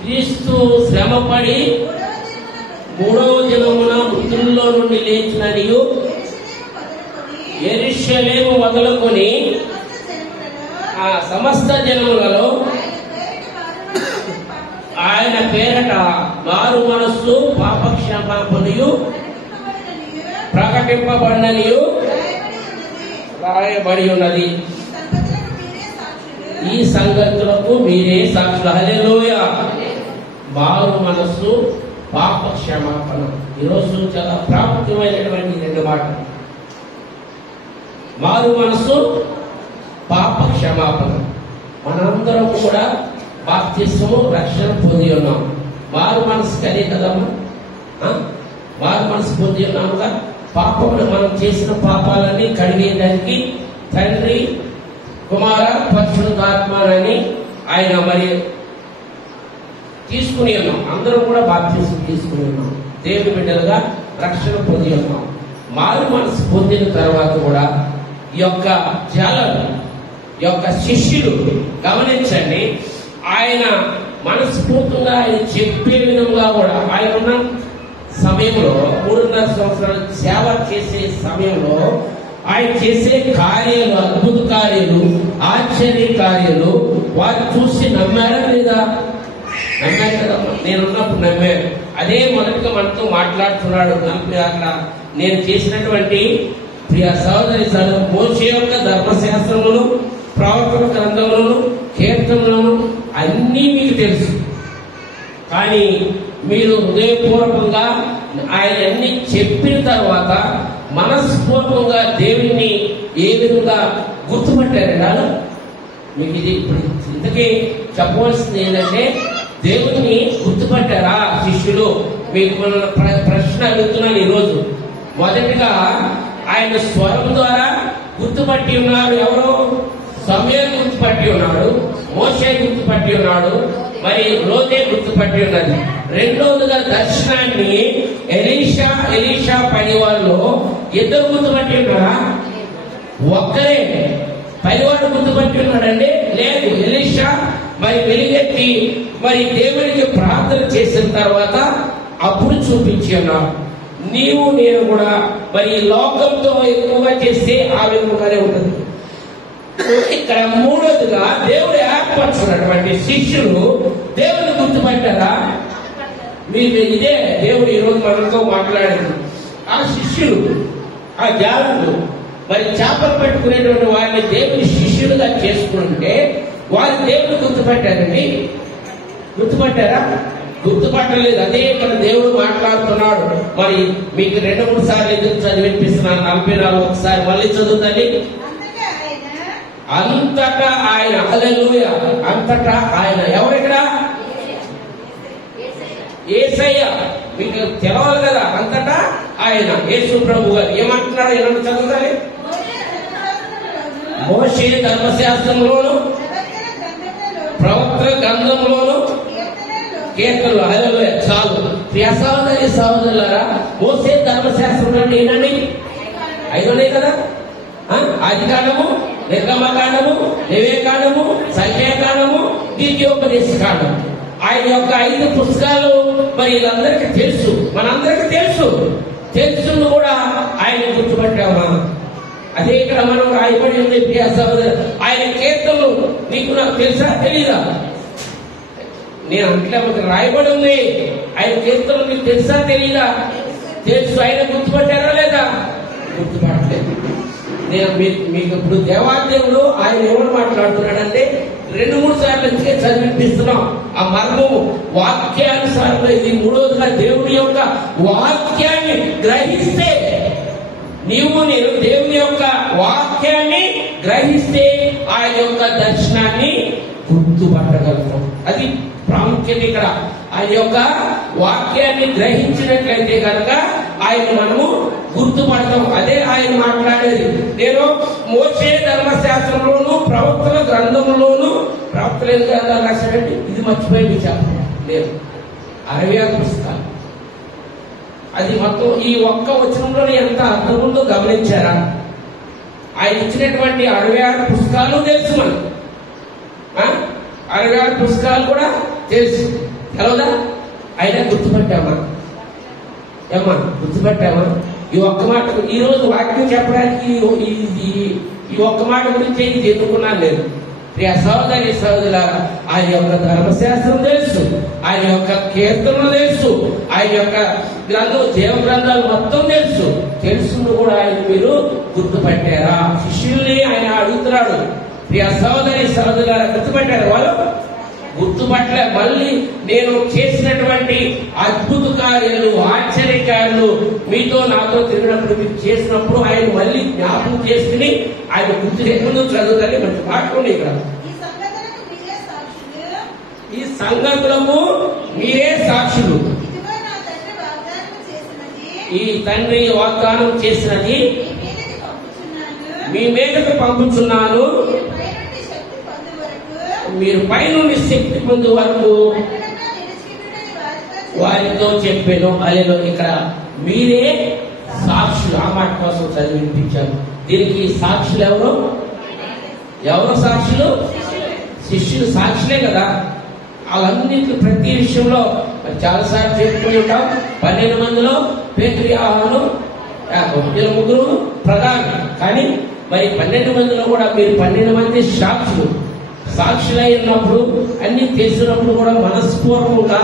క్రీస్తు శ్రమపడి 3వ దినమున మృతుల్లో నుండి లేచిననియు యెరూషలేము మొదలుకొని ఆ సమస్త జనములలో ఆయన పేరట మారు మనస్సు పాపక్షమాపణయు ప్రకటింపబడిననియు రాయబడి ఉన్నది. ఈ సంగతులకు మీరే సాక్షులు. హల్లెలూయా. మారు మనస్సు పాప క్షమాపణ. ఈరోజు చాలా ప్రాముఖ్యమైనటువంటి 2 మాటలు. మారు మనస్సు పాప క్షమాపణ. మనందరం కూడా బాప్తిస్మము రక్షణ పొంది ఉన్నాం. మారు మనసు కదే కదమ్మా. మారు మనసు పొంది ఉన్నాముగా. పాపములు మనం చేసిన పాపాలన్నీ కడిగేదానికి తండ్రి కుమార పరిశుద్ధాత్మని ఆయన మరి తీసుకుని ఉన్నాం. అందరం కూడా బాప్తిస్మం తీసుకుని ఉన్నాం. దేవుని బిడ్డలుగా రక్షణ పొంది ఉన్నాం. మారు మనసు పొందిన తర్వాత కూడా ఈ యొక్క జాలరు ఈ యొక్క శిష్యులు గమనించండి, ఆయన మనస్ఫూర్తిగా ఆయన చెప్పే విధంగా కూడా ఆయన ఉన్న సమయంలో 3.5 సంవత్సరాలు సేవ చేసే సమయంలో ఆయన చేసే కార్యాలు, అద్భుత కార్యాలు, ఆశ్చర్య కార్యాలు వారు చూసి నమ్మారా లేదా? నమ్మారు కదమ్మా. నేనున్నప్పుడు నమ్మారు. అదే మొదటిగా మనతో మాట్లాడుతున్నాడు. అక్కడ నేను చేసినటువంటి ప్రియ సహోదరి మోషే యొక్క ధర్మశాస్త్రములను, ప్రవక్తల గ్రంథములను, కీర్తనలను అన్నీ మీకు తెలుసు. కానీ మీరు హృదయపూర్వకంగా ఆయన అన్ని చెప్పిన తర్వాత మనస్పూర్వకంగా దేవుణ్ణి ఏ విధంగా గుర్తుపట్టారండి? మీకు ఇది ఇప్పుడు ఇంతకీ చెప్పవలసింది ఏంటంటే, దేవుణ్ణి గుర్తుపట్టారా శిష్యులు? మీకు ప్రశ్న అడుగుతున్నాను ఈరోజు. మొదటిగా ఆయన స్వరం ద్వారా గుర్తుపట్టి ఉన్నారు. ఎవరు? సమూయేలు గుర్తుపట్టి ఉన్నాడు, మోషే గుర్తుపట్టి ఉన్నాడు, మరి లోతే గుర్తుపట్టి ఉన్నది. రెండోదిగా దర్శనాన్ని ఎలీషా పనివాళ్ళు 2 గుర్తుపట్టి ఉన్నారా? ఒక్కరే పనివాడు గుర్తుపట్టి ఉన్నాడండి? లేదు. ఎలీషా మరి వెలుగెత్తి మరి దేవుడికి ప్రార్థన చేసిన తర్వాత అప్పుడు చూపించి ఉన్నాడు. నీవు నేను కూడా మరి లోకంతో ఎక్కువగా చేస్తే ఆ విధంగానే ఉంటుంది. ఇక్కడ మూడోదిగా దేవుడు ఏర్పరచుకున్నటువంటి శిష్యులు దేవుని గుర్తుపట్టారా? మీరు ఇదే దేవుడు ఈరోజు మనతో మాట్లాడింది. ఆ శిష్యులు, ఆ జాలర్లు మరి చేపలు పెట్టుకునేటువంటి వారిని దేవుని శిష్యులుగా చేసుకుంటే వారు దేవుని గుర్తుపట్టారండి. గుర్తుపట్టారా? గుర్తుపట్టలేదు. అదే ఇక్కడ దేవుడు మాట్లాడుతున్నాడు. మరి మీకు 2-3 సార్లు ఎదురు చదివినిపిస్తున్నాను. 44 ఒకసారి మళ్ళీ చదువుతండి. అంతటా ఆయన. హల్లెలూయా. అంతటా ఆయన. ఎవరిక్కడ? యేసయ్య. మీకు తెలవాలి కదా. అంతటా ఆయన యేసు ప్రభు గారు ఏమంటున్నాడు? ఏమన్నా చదువుతాయి. మోషే ధర్మశాస్త్రంలోను, ప్రవక్తల గ్రంథంలోను, కీర్తనలు. హల్లెలూయా. చాలు. ప్రియ సహోదరి సహోదరులారా, మోషే ధర్మశాస్త్రం అంటే ఏంటండి? 5 ఉన్నాయి కదా. ఆదికాండము, నిర్గమకాండము, లేవియకాండము, సంఖ్యాకాండము, ద్వితీయోపదేశ కాండము. ఆయన యొక్క 5 పుస్తకాలు మరి వీళ్ళందరికీ తెలుసు, మనందరికీ తెలుసు. తెలుసును కూడా ఆయన గుర్తుపట్టామా? అదే ఇక్కడ మనం రాయబడి ఉంది. ప్రియ సహోదరు, ఆయన కీర్తనలు నీకు నాకు తెలుసా తెలీదా? నేను అంటే రాయబడి ఉంది. ఆయన కీర్తనలు మీకు తెలుసా తెలీదా? తెలుసు. ఆయన గుర్తుపట్టారా లేదా? గుర్తుపట్టలేదు. నేను మీకు ఇప్పుడు దేవాదేవుడు ఆయన ఎవరు మాట్లాడుతున్నాడంటే 2-3 సార్లు ఎందుకే చదివిపిస్తున్నాం. ఆ మర్మము వాక్యానుసారంగా ఇది. మూడోదిగా దేవుని యొక్క వాక్యాన్ని గ్రహిస్తే, నీవు నేను దేవుని యొక్క వాక్యాన్ని గ్రహిస్తే ఆయన యొక్క దర్శనాన్ని గుర్తుపట్టగలుగుతాం. అది ప్రాముఖ్యత ఇక్కడ. ఆయన యొక్క వాక్యాన్ని గ్రహించినట్లయితే కనుక ఆయన మనము గుర్తుపడతాం. అదే ఆయన మాట్లాడేది. నేను మోషే ధర్మశాస్త్రంలోను, ప్రవక్తల గ్రంథంలోను, ప్రవక్తల గ్రంథాలు రాశాడండి. ఇది మర్చిపోయి మీకు చెప్పలేదు. 66 పుస్తకాలు అది మొత్తం ఈ ఒక్క వచనంలోనే ఎంత అర్థం ఉందో గమనించారా? ఆయన ఇచ్చినటువంటి 66 పుస్తకాలు తెలుసు మనకు. 66 పుస్తకాలు కూడా తెలుసు. తెలవదా? అయినా గుర్తుపట్టామా? ఏమ్మా గుర్తుపట్టామా? ఈ ఒక్క మాట, ఈ రోజు వాక్యం చెప్పడానికి ఈ ఒక్క మాట గురించి ఎన్నుకున్నాను నేను. ప్రియ సహోదరి సహోదరులారా, ఆయన యొక్క ధర్మశాస్త్రం తెలుసు, ఆయన యొక్క కీర్తనలు తెలుసు, ఆయన యొక్క గ్రంథం జీవ గ్రంథాలు మొత్తం తెలుసు కూడా ఆయన మీరు గుర్తుపట్టారా? శిష్యుల్ని ఆయన అడుగుతున్నాడు, ప్రియ సహోదరి సహోదరులారా గుర్తుపట్టారు? వాళ్ళు గుర్తుపట్టలే. మళ్ళీ నేను చేసినటువంటి అద్భుత కార్యాలు, ఆశ్చర్య కార్యాలు మీతో నాతో తిరిగినప్పుడు మీరు చేసినప్పుడు ఆయన మళ్ళీ జ్ఞాపకం చేసుకుని ఆయన గుర్తు ముందు చదువుతానే మంచి మాట్లాడి ఇక్కడ ఈ సంగతులకు మీరే సాక్షులు. ఈ తండ్రి వాగ్దానం చేసినది మీ మీదకు పంపుచున్నాను, మీరు పైనుండి శక్తి పొందే వరకు వారితో చెప్పాను. అలేలో ఇక్కడ మీరే సాక్షులు. ఆ మాట కోసం చదివి వినిపించాను. దీనికి సాక్షులు ఎవరు సాక్షులు? శిష్యులు సాక్షులే కదా. వాళ్ళన్నింటి ప్రతి విషయంలో చాలాసార్లు చెప్పుకుని ఉంటాం. 12 మందిలో పేతురు, యోహాను, యాకోబు ముగ్గురు ప్రధాని. కానీ మరి 12 మందిలో కూడా మీరు 12 మంది సాక్షులై ఉన్నప్పుడు అన్ని తెలిసినప్పుడు కూడా మనస్పూర్వకంగా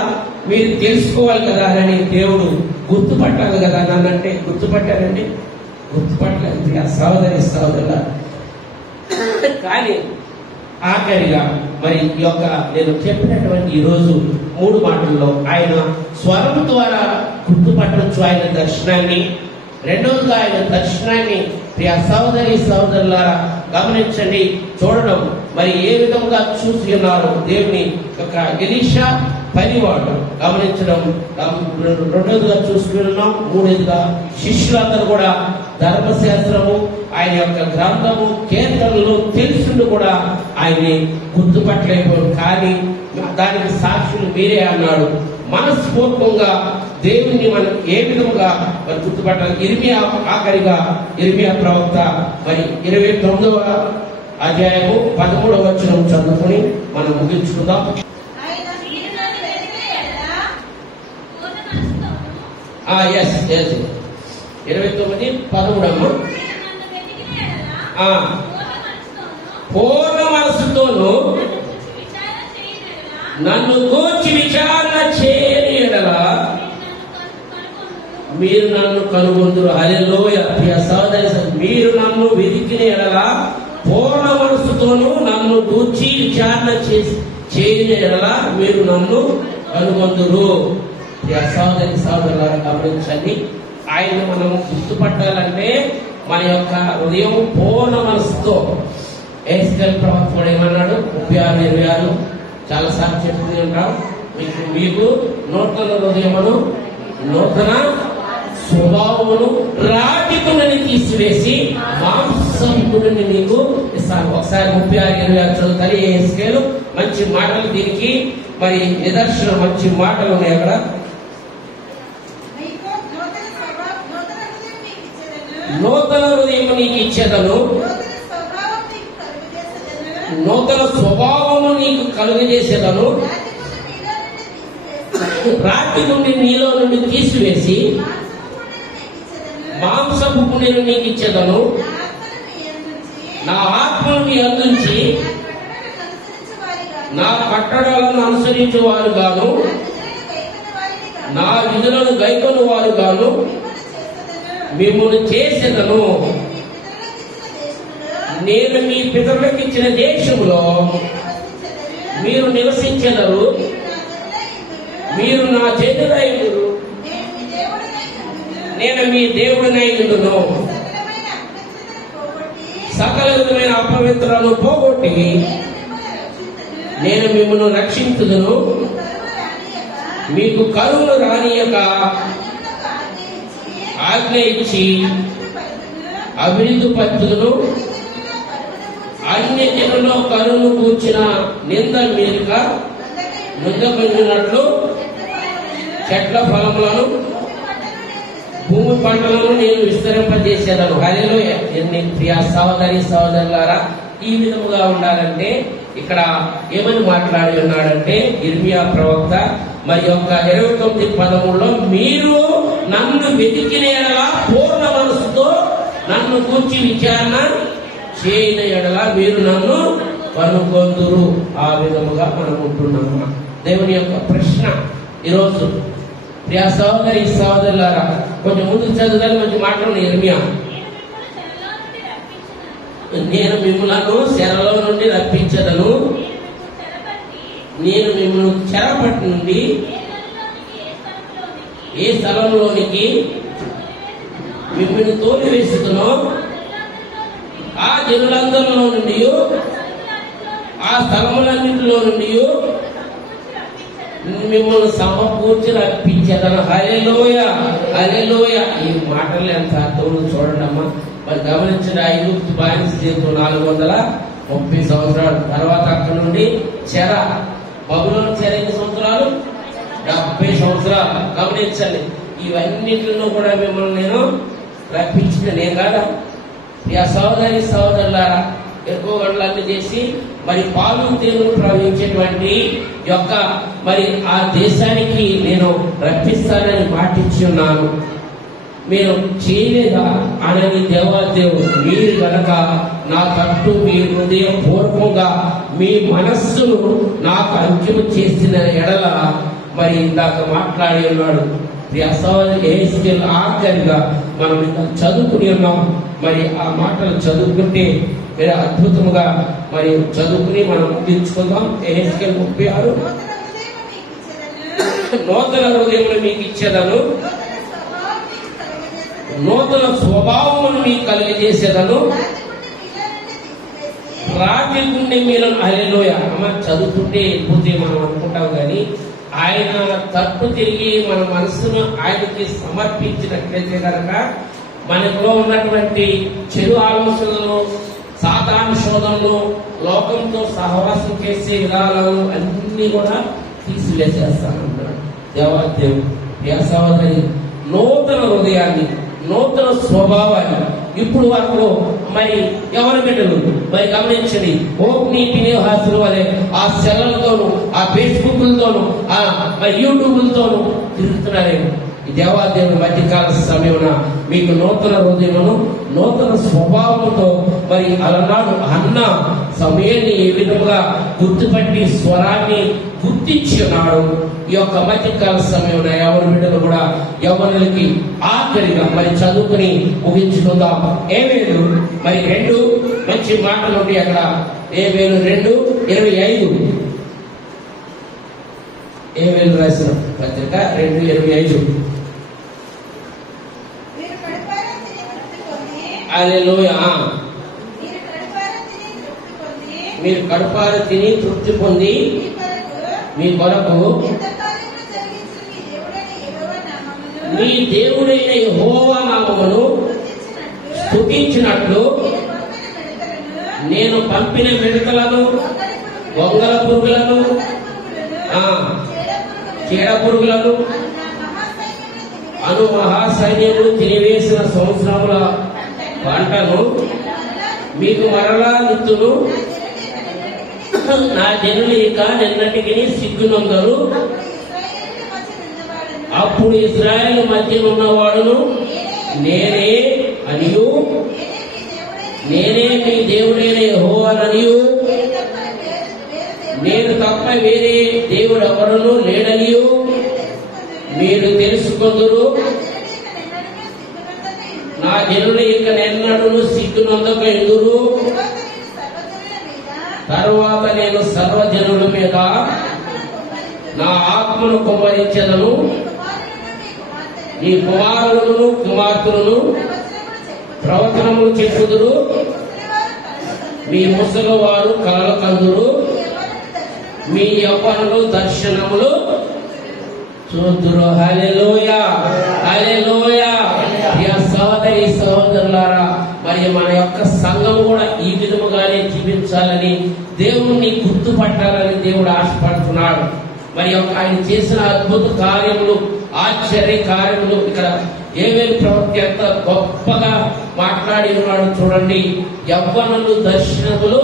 మీరు తెలుసుకోవాలి కదా అని దేవుడు గుర్తుపట్టాలి కదా. నన్నంటే గుర్తుపట్టారండి? గుర్తుపట్టలేదు సహోదరి సహోదరుల. కానీ ఆఖరిగా మరి ఈ యొక్క నేను చెప్పినటువంటి ఈ రోజు 3 మాటల్లో ఆయన స్వరం ద్వారా గుర్తుపట్టవచ్చు ఆయన దర్శనాన్ని. రెండవదిగా ఆయన దర్శనాన్ని ప్రియ సహోదరి సహోదరులారా గమనించండి, చూడడం. మరి ఏ విధంగా చూసి ఉన్నారు దేవుని యొక్క ఎలీషా పనివాడు గమనించడం. రెండోదిగా చూసుకున్నాం. మూడోదిగా శిష్యులందరూ కూడా ధర్మశాస్త్రము, ఆయన యొక్క గ్రంథము, కీర్తనలు తెలుసుండి కూడా ఆయన్ని గుర్తుపట్టలేకపోయాడు. కానీ దానికి సాక్షులు మీరే అన్నాడు. మనస్ఫూర్తిగా దేవుణ్ణి మనం ఏ విధంగా మరి గుర్తుపట్టాలి? ఇర్మియా, ఆఖరిగా ఇర్మియా ప్రవక్త మరి 29వ అధ్యాయము 13వ వచనం చదువుకుని మనం ముగించుకుందాం. 29:13 పూర్ణ మనస్సుతోను నన్ను గూర్చి విచారణ చేయని ఎడల మీరు నన్ను కనుగొందురు. హల్లెలూయా. ప్రియ సహోదరి, మీరు నన్ను వెతికిన ఎడల పూర్ణ మనస్సుతోను నన్ను గూర్చి విచారణ చేయని ఎడల మీరు నన్ను కనుగొందురు. ప్రియ సహోదరి సహోదరులారా గమనించండి, ఆయన మనం గుర్తుపట్టాలంటే మన యొక్క హృదయం పూర్ణ మనస్సుతో. ఎస్కేల్ ప్రవక్త కూడా ఏమన్నాడు? 36:26 చాలా సార్లు చెప్తూనే ఉంటాం. మీకు నూతన హృదయమును, నూతన స్వభావమును, రాతి గుణని తీసివేసి మాంసం గుణని మీకు ఇస్తాను. ఒకసారి 36:26 చదువుతాను. ఎస్కేల్ మంచి మాటలు, దీనికి మరి నిదర్శనం మంచి మాటలు ఉన్నాయి అక్కడ. నూతన హృదయం నీకు ఇచ్చేదను, నూతన స్వభావము నీకు కలుగజేసేదను, రాతి నుండి నీలో నుండి తీసివేసి మాంసపు పుణ్యను నీకు ఇచ్చేదను, నా ఆత్మను నీ అందించి నా కట్టడాలను అనుసరించే వారు గాను, నా విధులను గైకొను వారు గాను మిమ్మల్ని చేసేదను. నేను మీ పితరులకు ఇచ్చిన దేశంలో మీరు నివసించెదరు, మీరు నా జనులైనరు, నేను మీ దేవుడినైనను, సకల విధమైన అపవిత్రాలను పోగొట్టి నేను మిమ్మల్ని రక్షించుదును, మీకు కరువును రానియక ఆజ్ఞ ఇచ్చి అభివృద్ధి పరచుదును, అన్ని జనుల్లో కరువును కూర్చిన నింద మీదుగా నిందపడినట్లు చెట్ల ఫలములను భూమి పంటలను నేను విస్తరింపజేసేదను. హల్లెలూయా. ప్రియ సహోదరి సహోదరులారా, ఈ విధముగా ఉండాలంటే ఇక్కడ ఏమని మాట్లాడి ఉన్నాడంటే ఇర్మియా ప్రవక్త మరి యొక్క 29:13 మీరు నన్ను వెతికిన ఎడల పూర్ణ మనసుతో నన్ను గూర్చి విచారణ చేయని ఎడల మీరు నన్ను కనుగొందురు. ఆ విధముగా మనం ఉంటున్నాము. దేవుని యొక్క ప్రశ్న ఈరోజు ప్రియ సహోదరి సహోదరులారా, కొంచెం ముందుకు చదువుతాను, మంచి మాట్లాడు. ఇర్మియా, నేను మిమ్మల్ని చెరలో నుండి రప్పించదను, నేను మిమ్మల్ని చెరపట్టి నుండి ఏ స్థలంలోనికి మిమ్మల్ని తోలివేస్తున్నో ఆ జనులందరిలో నుండి ఆ స్థలములన్నింటిలో నుండి మిమ్మల్ని సమకూర్చి రప్పించదను. హల్లెలూయా, హల్లెలూయా. ఈ మాటలు ఎంత అర్థం చూడండి అమ్మా. మరి గమనించిన ఐగుప్తు బానిస జీవితం 430 సంవత్సరాలు తర్వాత అక్కడి నుండి చెర, బబులోను చెర ఎన్ని సంవత్సరాలు? 70 సంవత్సరాలు. గమనించండి, ఇవన్నిటిలో కూడా మిమ్మల్ని నేను రప్పించిన నేను కాదా? ప్రియ సహోదరి సహోదరులారా, ఎక్కువ గంటలన్నీ చేసి మరి పాలు తేనెలు ప్రవహించేటువంటి యొక్క మరి ఆ దేశానికి నేను రప్పిస్తానని మాటిచ్చి ఉన్నాను. మీరు చేయలేదా అనని దేవాదేవుడు, మీరు గనక నా తట్టు మీ హృదయపూర్వకంగా మీ మనస్సును నాకు అంకితం చేసిన ఎడల మరి ఇందాక మాట్లాడి ఉన్నాడు. ఆఖరిగా మనం ఇంకా చదువుకుని ఉన్నాం. మరి ఆ మాటలు చదువుకుంటే మీరు అద్భుతంగా మరి చదువుకుని మనం ముగించుకుందాం. ఎహెజ్కేలు 36 నూతన హృదయం మీకు ఇచ్చేదను, నూతన స్వభావం మీకు కలిగజేసేదను, రాతి గుండె మీరు. హల్లెలూయా. అమ్మ, చదువుతుంటే వెళ్ళిపోతే మనం అనుకుంటాం, కానీ ఆయన తట్టు తిరిగి మన మనసును ఆయనకి సమర్పించినట్లయితే కనుక మనలో ఉన్నటువంటి చెడు ఆలోచనలు, సాతాను శోధనలు, లోకంతో సహవాసం చేసే విధానాలు అన్ని కూడా తీసివేసేస్తానన్నాడు దేవాదేవుడు. సహోదరి, నూతన హృదయాన్ని, నూతన స్వభావాన్ని ఇప్పుడు వరకు మరి ఎవరి బిడ్డలు మరి గమనించండి. ఓపెనీ పినేహాసుల వలె ఆ సెల్లలతోనూ ఆ ఫేస్బుక్లతోనూ ఆ మరి యూట్యూబ్లతోనూ తిరుగుతున్నారేమో. ఈ దేవాదేవుని మధ్యకాల సమయమున మీకు నూతన హృదయమును, నూతన స్వభావంతో మరి అలనాడు అన్న సమయాన్ని ఏ విధముగా గుర్తుపట్టి స్వరాన్ని గుర్తించి ఉన్నాడు. ఈ యొక్క మధ్యకాల సమయంలో ఎవరి బిడ్డలు కూడా యవ్వనులకి ఆఖరిగా మరి చదువుకుని ముగించుకుందాం. ఏవేలు మరి 2 మంచి మాటలు ఉంటాయి అక్కడ. ఏవేలు 2:25 ఏవేలు రాసిన పత్రిక 2:25. హల్లెలూయా. మీరు కడుపార తిని తృప్తి పొంది మీ కొరకు మీ దేవుడైన యెహోవా నామమును స్తుతించినట్లు నేను పంపిన మిడతలను, గొంగళ పురుగులను, చీడ పురుగులను అను మహాసైన్యములు తినివేసిన సంవత్సరముల పంటను మీకు మరలా నిత్తును. నా జనులు ఇక నిన్నటికి సిగ్గునందరు. అప్పుడు ఇశ్రాయేలు మధ్య ఉన్నవాడును నేనే అనియు, నేనే మీ దేవుడైన యెహోవాననియు, నేను తప్ప వేరే దేవుడు ఎవరును లేడనియు మీరు తెలుసుకొందురు. నా జనులు ఇక నిన్నడును సిగ్గునందక ఎదురు. తరువాత నేను సర్వజనుల మీద నా ఆత్మను కుమ్మరించెదను. నీ కుమారులను కుమార్తెలను ప్రవచనములు చెప్పుదురు. మీ ముసలి వారు కలలు కందురు. మీ యవ్వనులు దర్శనములు చూదురు. హల్లెలూయా, హల్లెలూయా. సహోదరి సహోదరులారా, మరి మన యొక్క సంఘం కూడా ఈ విధముగానే జీవించాలని, దేవుణ్ణి గుర్తుపట్టాలని దేవుడు ఆశపడుతున్నాడు. మరి ఆయన చేసిన అద్భుత కార్యములు, ఆశ్చర్య కార్యములు ఇక్కడ యోవేలు ప్రవక్త ఎంత గొప్పగా మాట్లాడి ఉన్నాడు చూడండి. యవ్వనులు దర్శనములు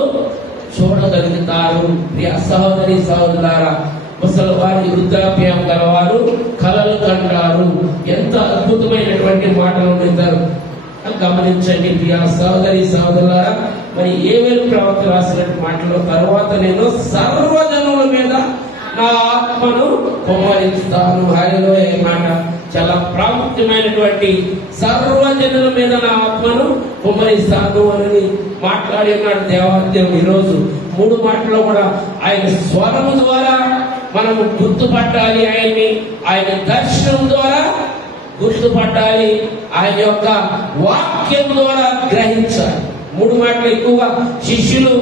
చూడగలుగుతారు. ప్రియ సహోదరి సహోదరులారా, ముసలి వారి వృద్ధాప్యం గలవారు కలలు కంటారు. ఎంత అద్భుతమైనటువంటి మాటలు ఉంటారు గమనించండి ప్రియ సహోదరి సహోదరులారా. మరి యోవేలు ప్రవక్త రాసినటువంటి మాటల తర్వాత నేను సర్వజనుల మీద నా ఆత్మను కుమ్మరిస్తాను. హల్లెలూయా. ఈ మాట చాలా ప్రాముఖ్యమైనటువంటి, సర్వజనుల మీద నా ఆత్మను కుమ్మరిస్తాను అని మాట్లాడి ఉన్నాడు దేవాదేవుడు. ఈరోజు 3 మాటల్లో కూడా ఆయన స్వరము ద్వారా మనం గుర్తుపట్టాలి ఆయన్ని, ఆయన దర్శనం ద్వారా గుర్తుపట్టాలి, ఆయన యొక్క వాక్యం ద్వారా గ్రహించాలి. 3 మాటలు ఎక్కువగా శిష్యులు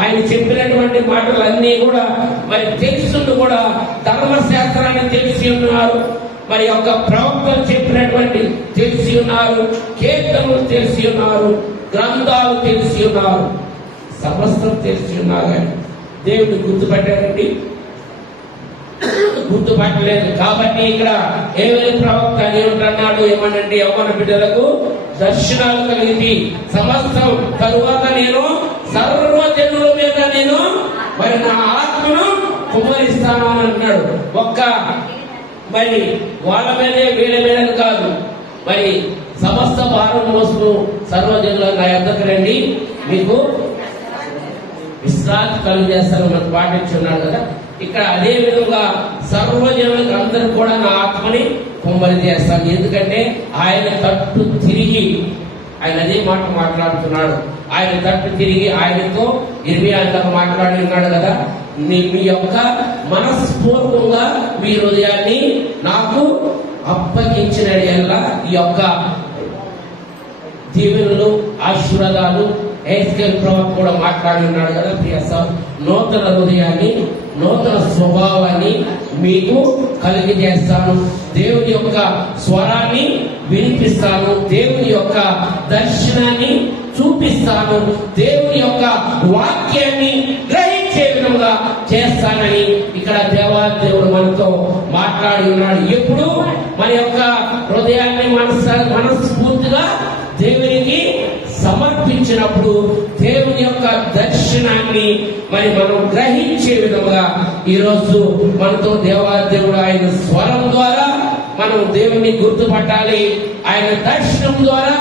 ఆయన చెప్పినటువంటి మాటలు అన్ని కూడా మరి తెలుసుంటూ కూడా ధర్మశాస్త్రాన్ని తెలిసి ఉన్నారు, మరి యొక్క ప్రవక్తలు చెప్పినటువంటి తెలిసి ఉన్నారు, కీర్తనలు తెలిసి ఉన్నారు, గ్రంథాలు తెలిసి ఉన్నారు, సమస్తం తెలిసి ఉన్నారు. కానీ దేవుడు గుర్తుపట్టారండి, గుర్తుపట్టలేదు. కాబట్టి ఇక్కడ యోవేలు ప్రవక్త ఏమంటున్నాడు, ఏమనండి, యవ్వన బిడ్డలకు దర్శనాలు కలిగి సమస్తం తరువాత నేను సర్వజనుల మీద నేను మరి నా ఆత్మను కుమ్మరిస్తాను అని అంటున్నాడు. ఒక్క మరి వాళ్ళ మీదే వీళ్ళ మీద కాదు, మరి సమస్త భారం మోసుకు సర్వజనుల నా యొద్దకు రండి, మీకు విశ్రాంతి కలుగజేస్తాను మనకు పాటించున్నాడు కదా. ఇక్కడ అదే విధంగా సర్వజనులకు అందరూ కూడా నా ఆత్మని కుమ్మరి చేస్తాను. ఎందుకంటే ఆయన తట్టు తిరిగి ఆయన అదే మాట మాట్లాడుతున్నాడు. ఆయన తట్టు తిరిగి ఆయనతో ఇర్మియాతో మాట్లాడి ఉన్నాడు కదా, మీ యొక్క మనస్పూర్వకంగా మీ హృదయాన్ని నాకు అప్పగించిన ఈ యొక్క దీవెనలు ఆశీర్వాదాలు హెచ్కేల్ ప్రవక్త కూడా మాట్లాడి ఉన్నాడు కదా. నూతన హృదయాన్ని, నూతన స్వభావాన్ని మీకు కలిగజేస్తాను, దేవుని యొక్క స్వరాన్ని వినిపిస్తాను, దేవుని యొక్క దర్శనాన్ని చూపిస్తాను, దేవుని యొక్క వాక్యాన్ని గ్రహించే విధంగా చేస్తానని ఇక్కడ దేవాదేవుడు మనతో మాట్లాడి ఉన్నాడు. ఎప్పుడు మన యొక్క హృదయాన్ని మనస్ఫూర్తిగా దేవునికి సమర్పించినప్పుడు దేవుని యొక్క దర్శనాన్ని మరి మనం గ్రహించే విధంగా ఈరోజు మనతో దేవాదేవుడు ఆయన స్వరం ద్వారా మనం దేవుని గుర్తుపట్టాలి, ఆయన దర్శనం ద్వారా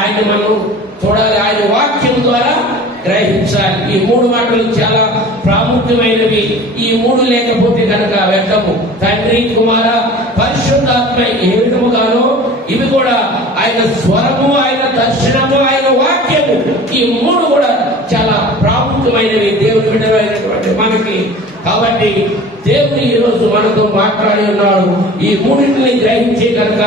ఆయన మనం చూడాలి, ఆయన వాక్యం ద్వారా గ్రహించాలి. ఈ 3 మాటలు చాలా ప్రాముఖ్యమైనవి. ఈ 3 లేకపోతే కనుక వ్యర్థము. తండ్రి, కుమార, పరిశుద్ధాత్మ ఏ విధముగానో ఇవి కూడా ఆయన స్వరము, ఆయన దర్శనము, ఆయన వాక్యము, ఈ 3 కూడా చాలా ప్రాముఖ్యమైనవి దేవుని విడమైనటువంటి మనకి. కాబట్టి దేవుడు ఈ రోజు మనతో మాట్లాడి ఉన్నాడు. ఈ 3ని గ్రహించే కనుక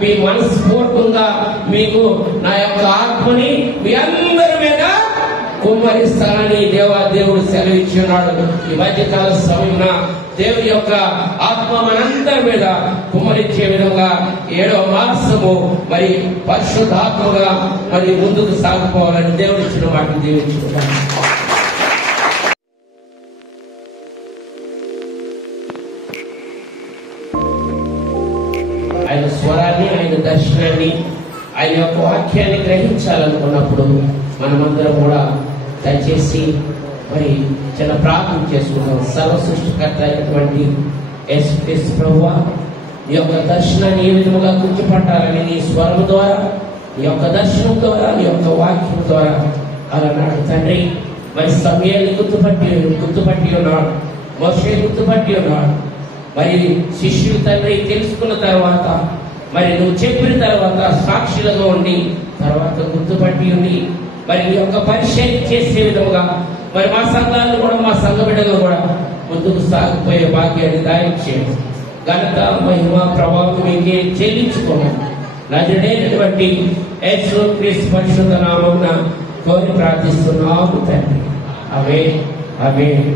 మీ మనస్ఫూర్తిగా మీకు నా యొక్క ఆత్మని మీ అందరి మీద కుమ్మరిస్తానని దేవుడు సెలవిచ్చి ఉన్నాడు. ఈ మధ్యకాల సమయంలో దేవుని యొక్క ఆత్మ మనందరి మీద కుమ్మరించే విధంగా 7వ మాసము మరి పరిశుద్ధాత్మగా మరి ముందుకు సాగిపోవాలని దేవుడు ఇచ్చిన వాటిని దీవించుకుంటాను. ఆయన స్వరాన్ని, ఆయన దర్శనాన్ని, ఆయన యొక్క వాక్యాన్ని గ్రహించాలనుకున్నప్పుడు మనమందరం కూడా దయచేసి మరి చిన్న ప్రార్థన చేసుకుంటాం. సర్వ సృష్టికర్త అయినటువంటి యేసుక్రీస్తు ప్రభువా, ఈ యొక్క దర్శనాన్ని ఏ విధముగా గుర్తుపట్టాలని నీ స్వరం ద్వారా, నీ యొక్క దర్శనం ద్వారా, నీ యొక్క వాక్యం ద్వారా అలానాడు తండ్రి. మరి సమయాన్ని గుర్తుపట్టి ఉన్నాడు, మోషే గుర్తుపట్టి ఉన్నాడు. మరి శిష్యులు తండ్రి తెలుసుకున్న తర్వాత, మరి నువ్వు చెప్పిన తర్వాత సాక్షులుగా ఉండి తర్వాత గుర్తుపట్టి ఉండి మరి నీ యొక్క పరిచయం చేసే విధముగా మరి మా సంఘాలను కూడా, మా సంఘ బిడ్డలు కూడా ముందుకు సాగిపోయే భాగ్యాన్ని దాయిచ్చేయండి. ఘనత, మహిమ, ప్రభావం మీకే చెల్లించుకోమని నజరేటటువంటి యేసుక్రీస్తు పరిశుద్ధ నామమున కోరి ప్రార్థిస్తున్నాము తండ్రి. ఆమేన్, ఆమేన్.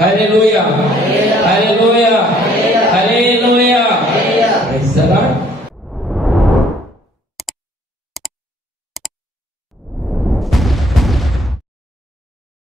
హల్లెలూయా, హల్లెలూయా.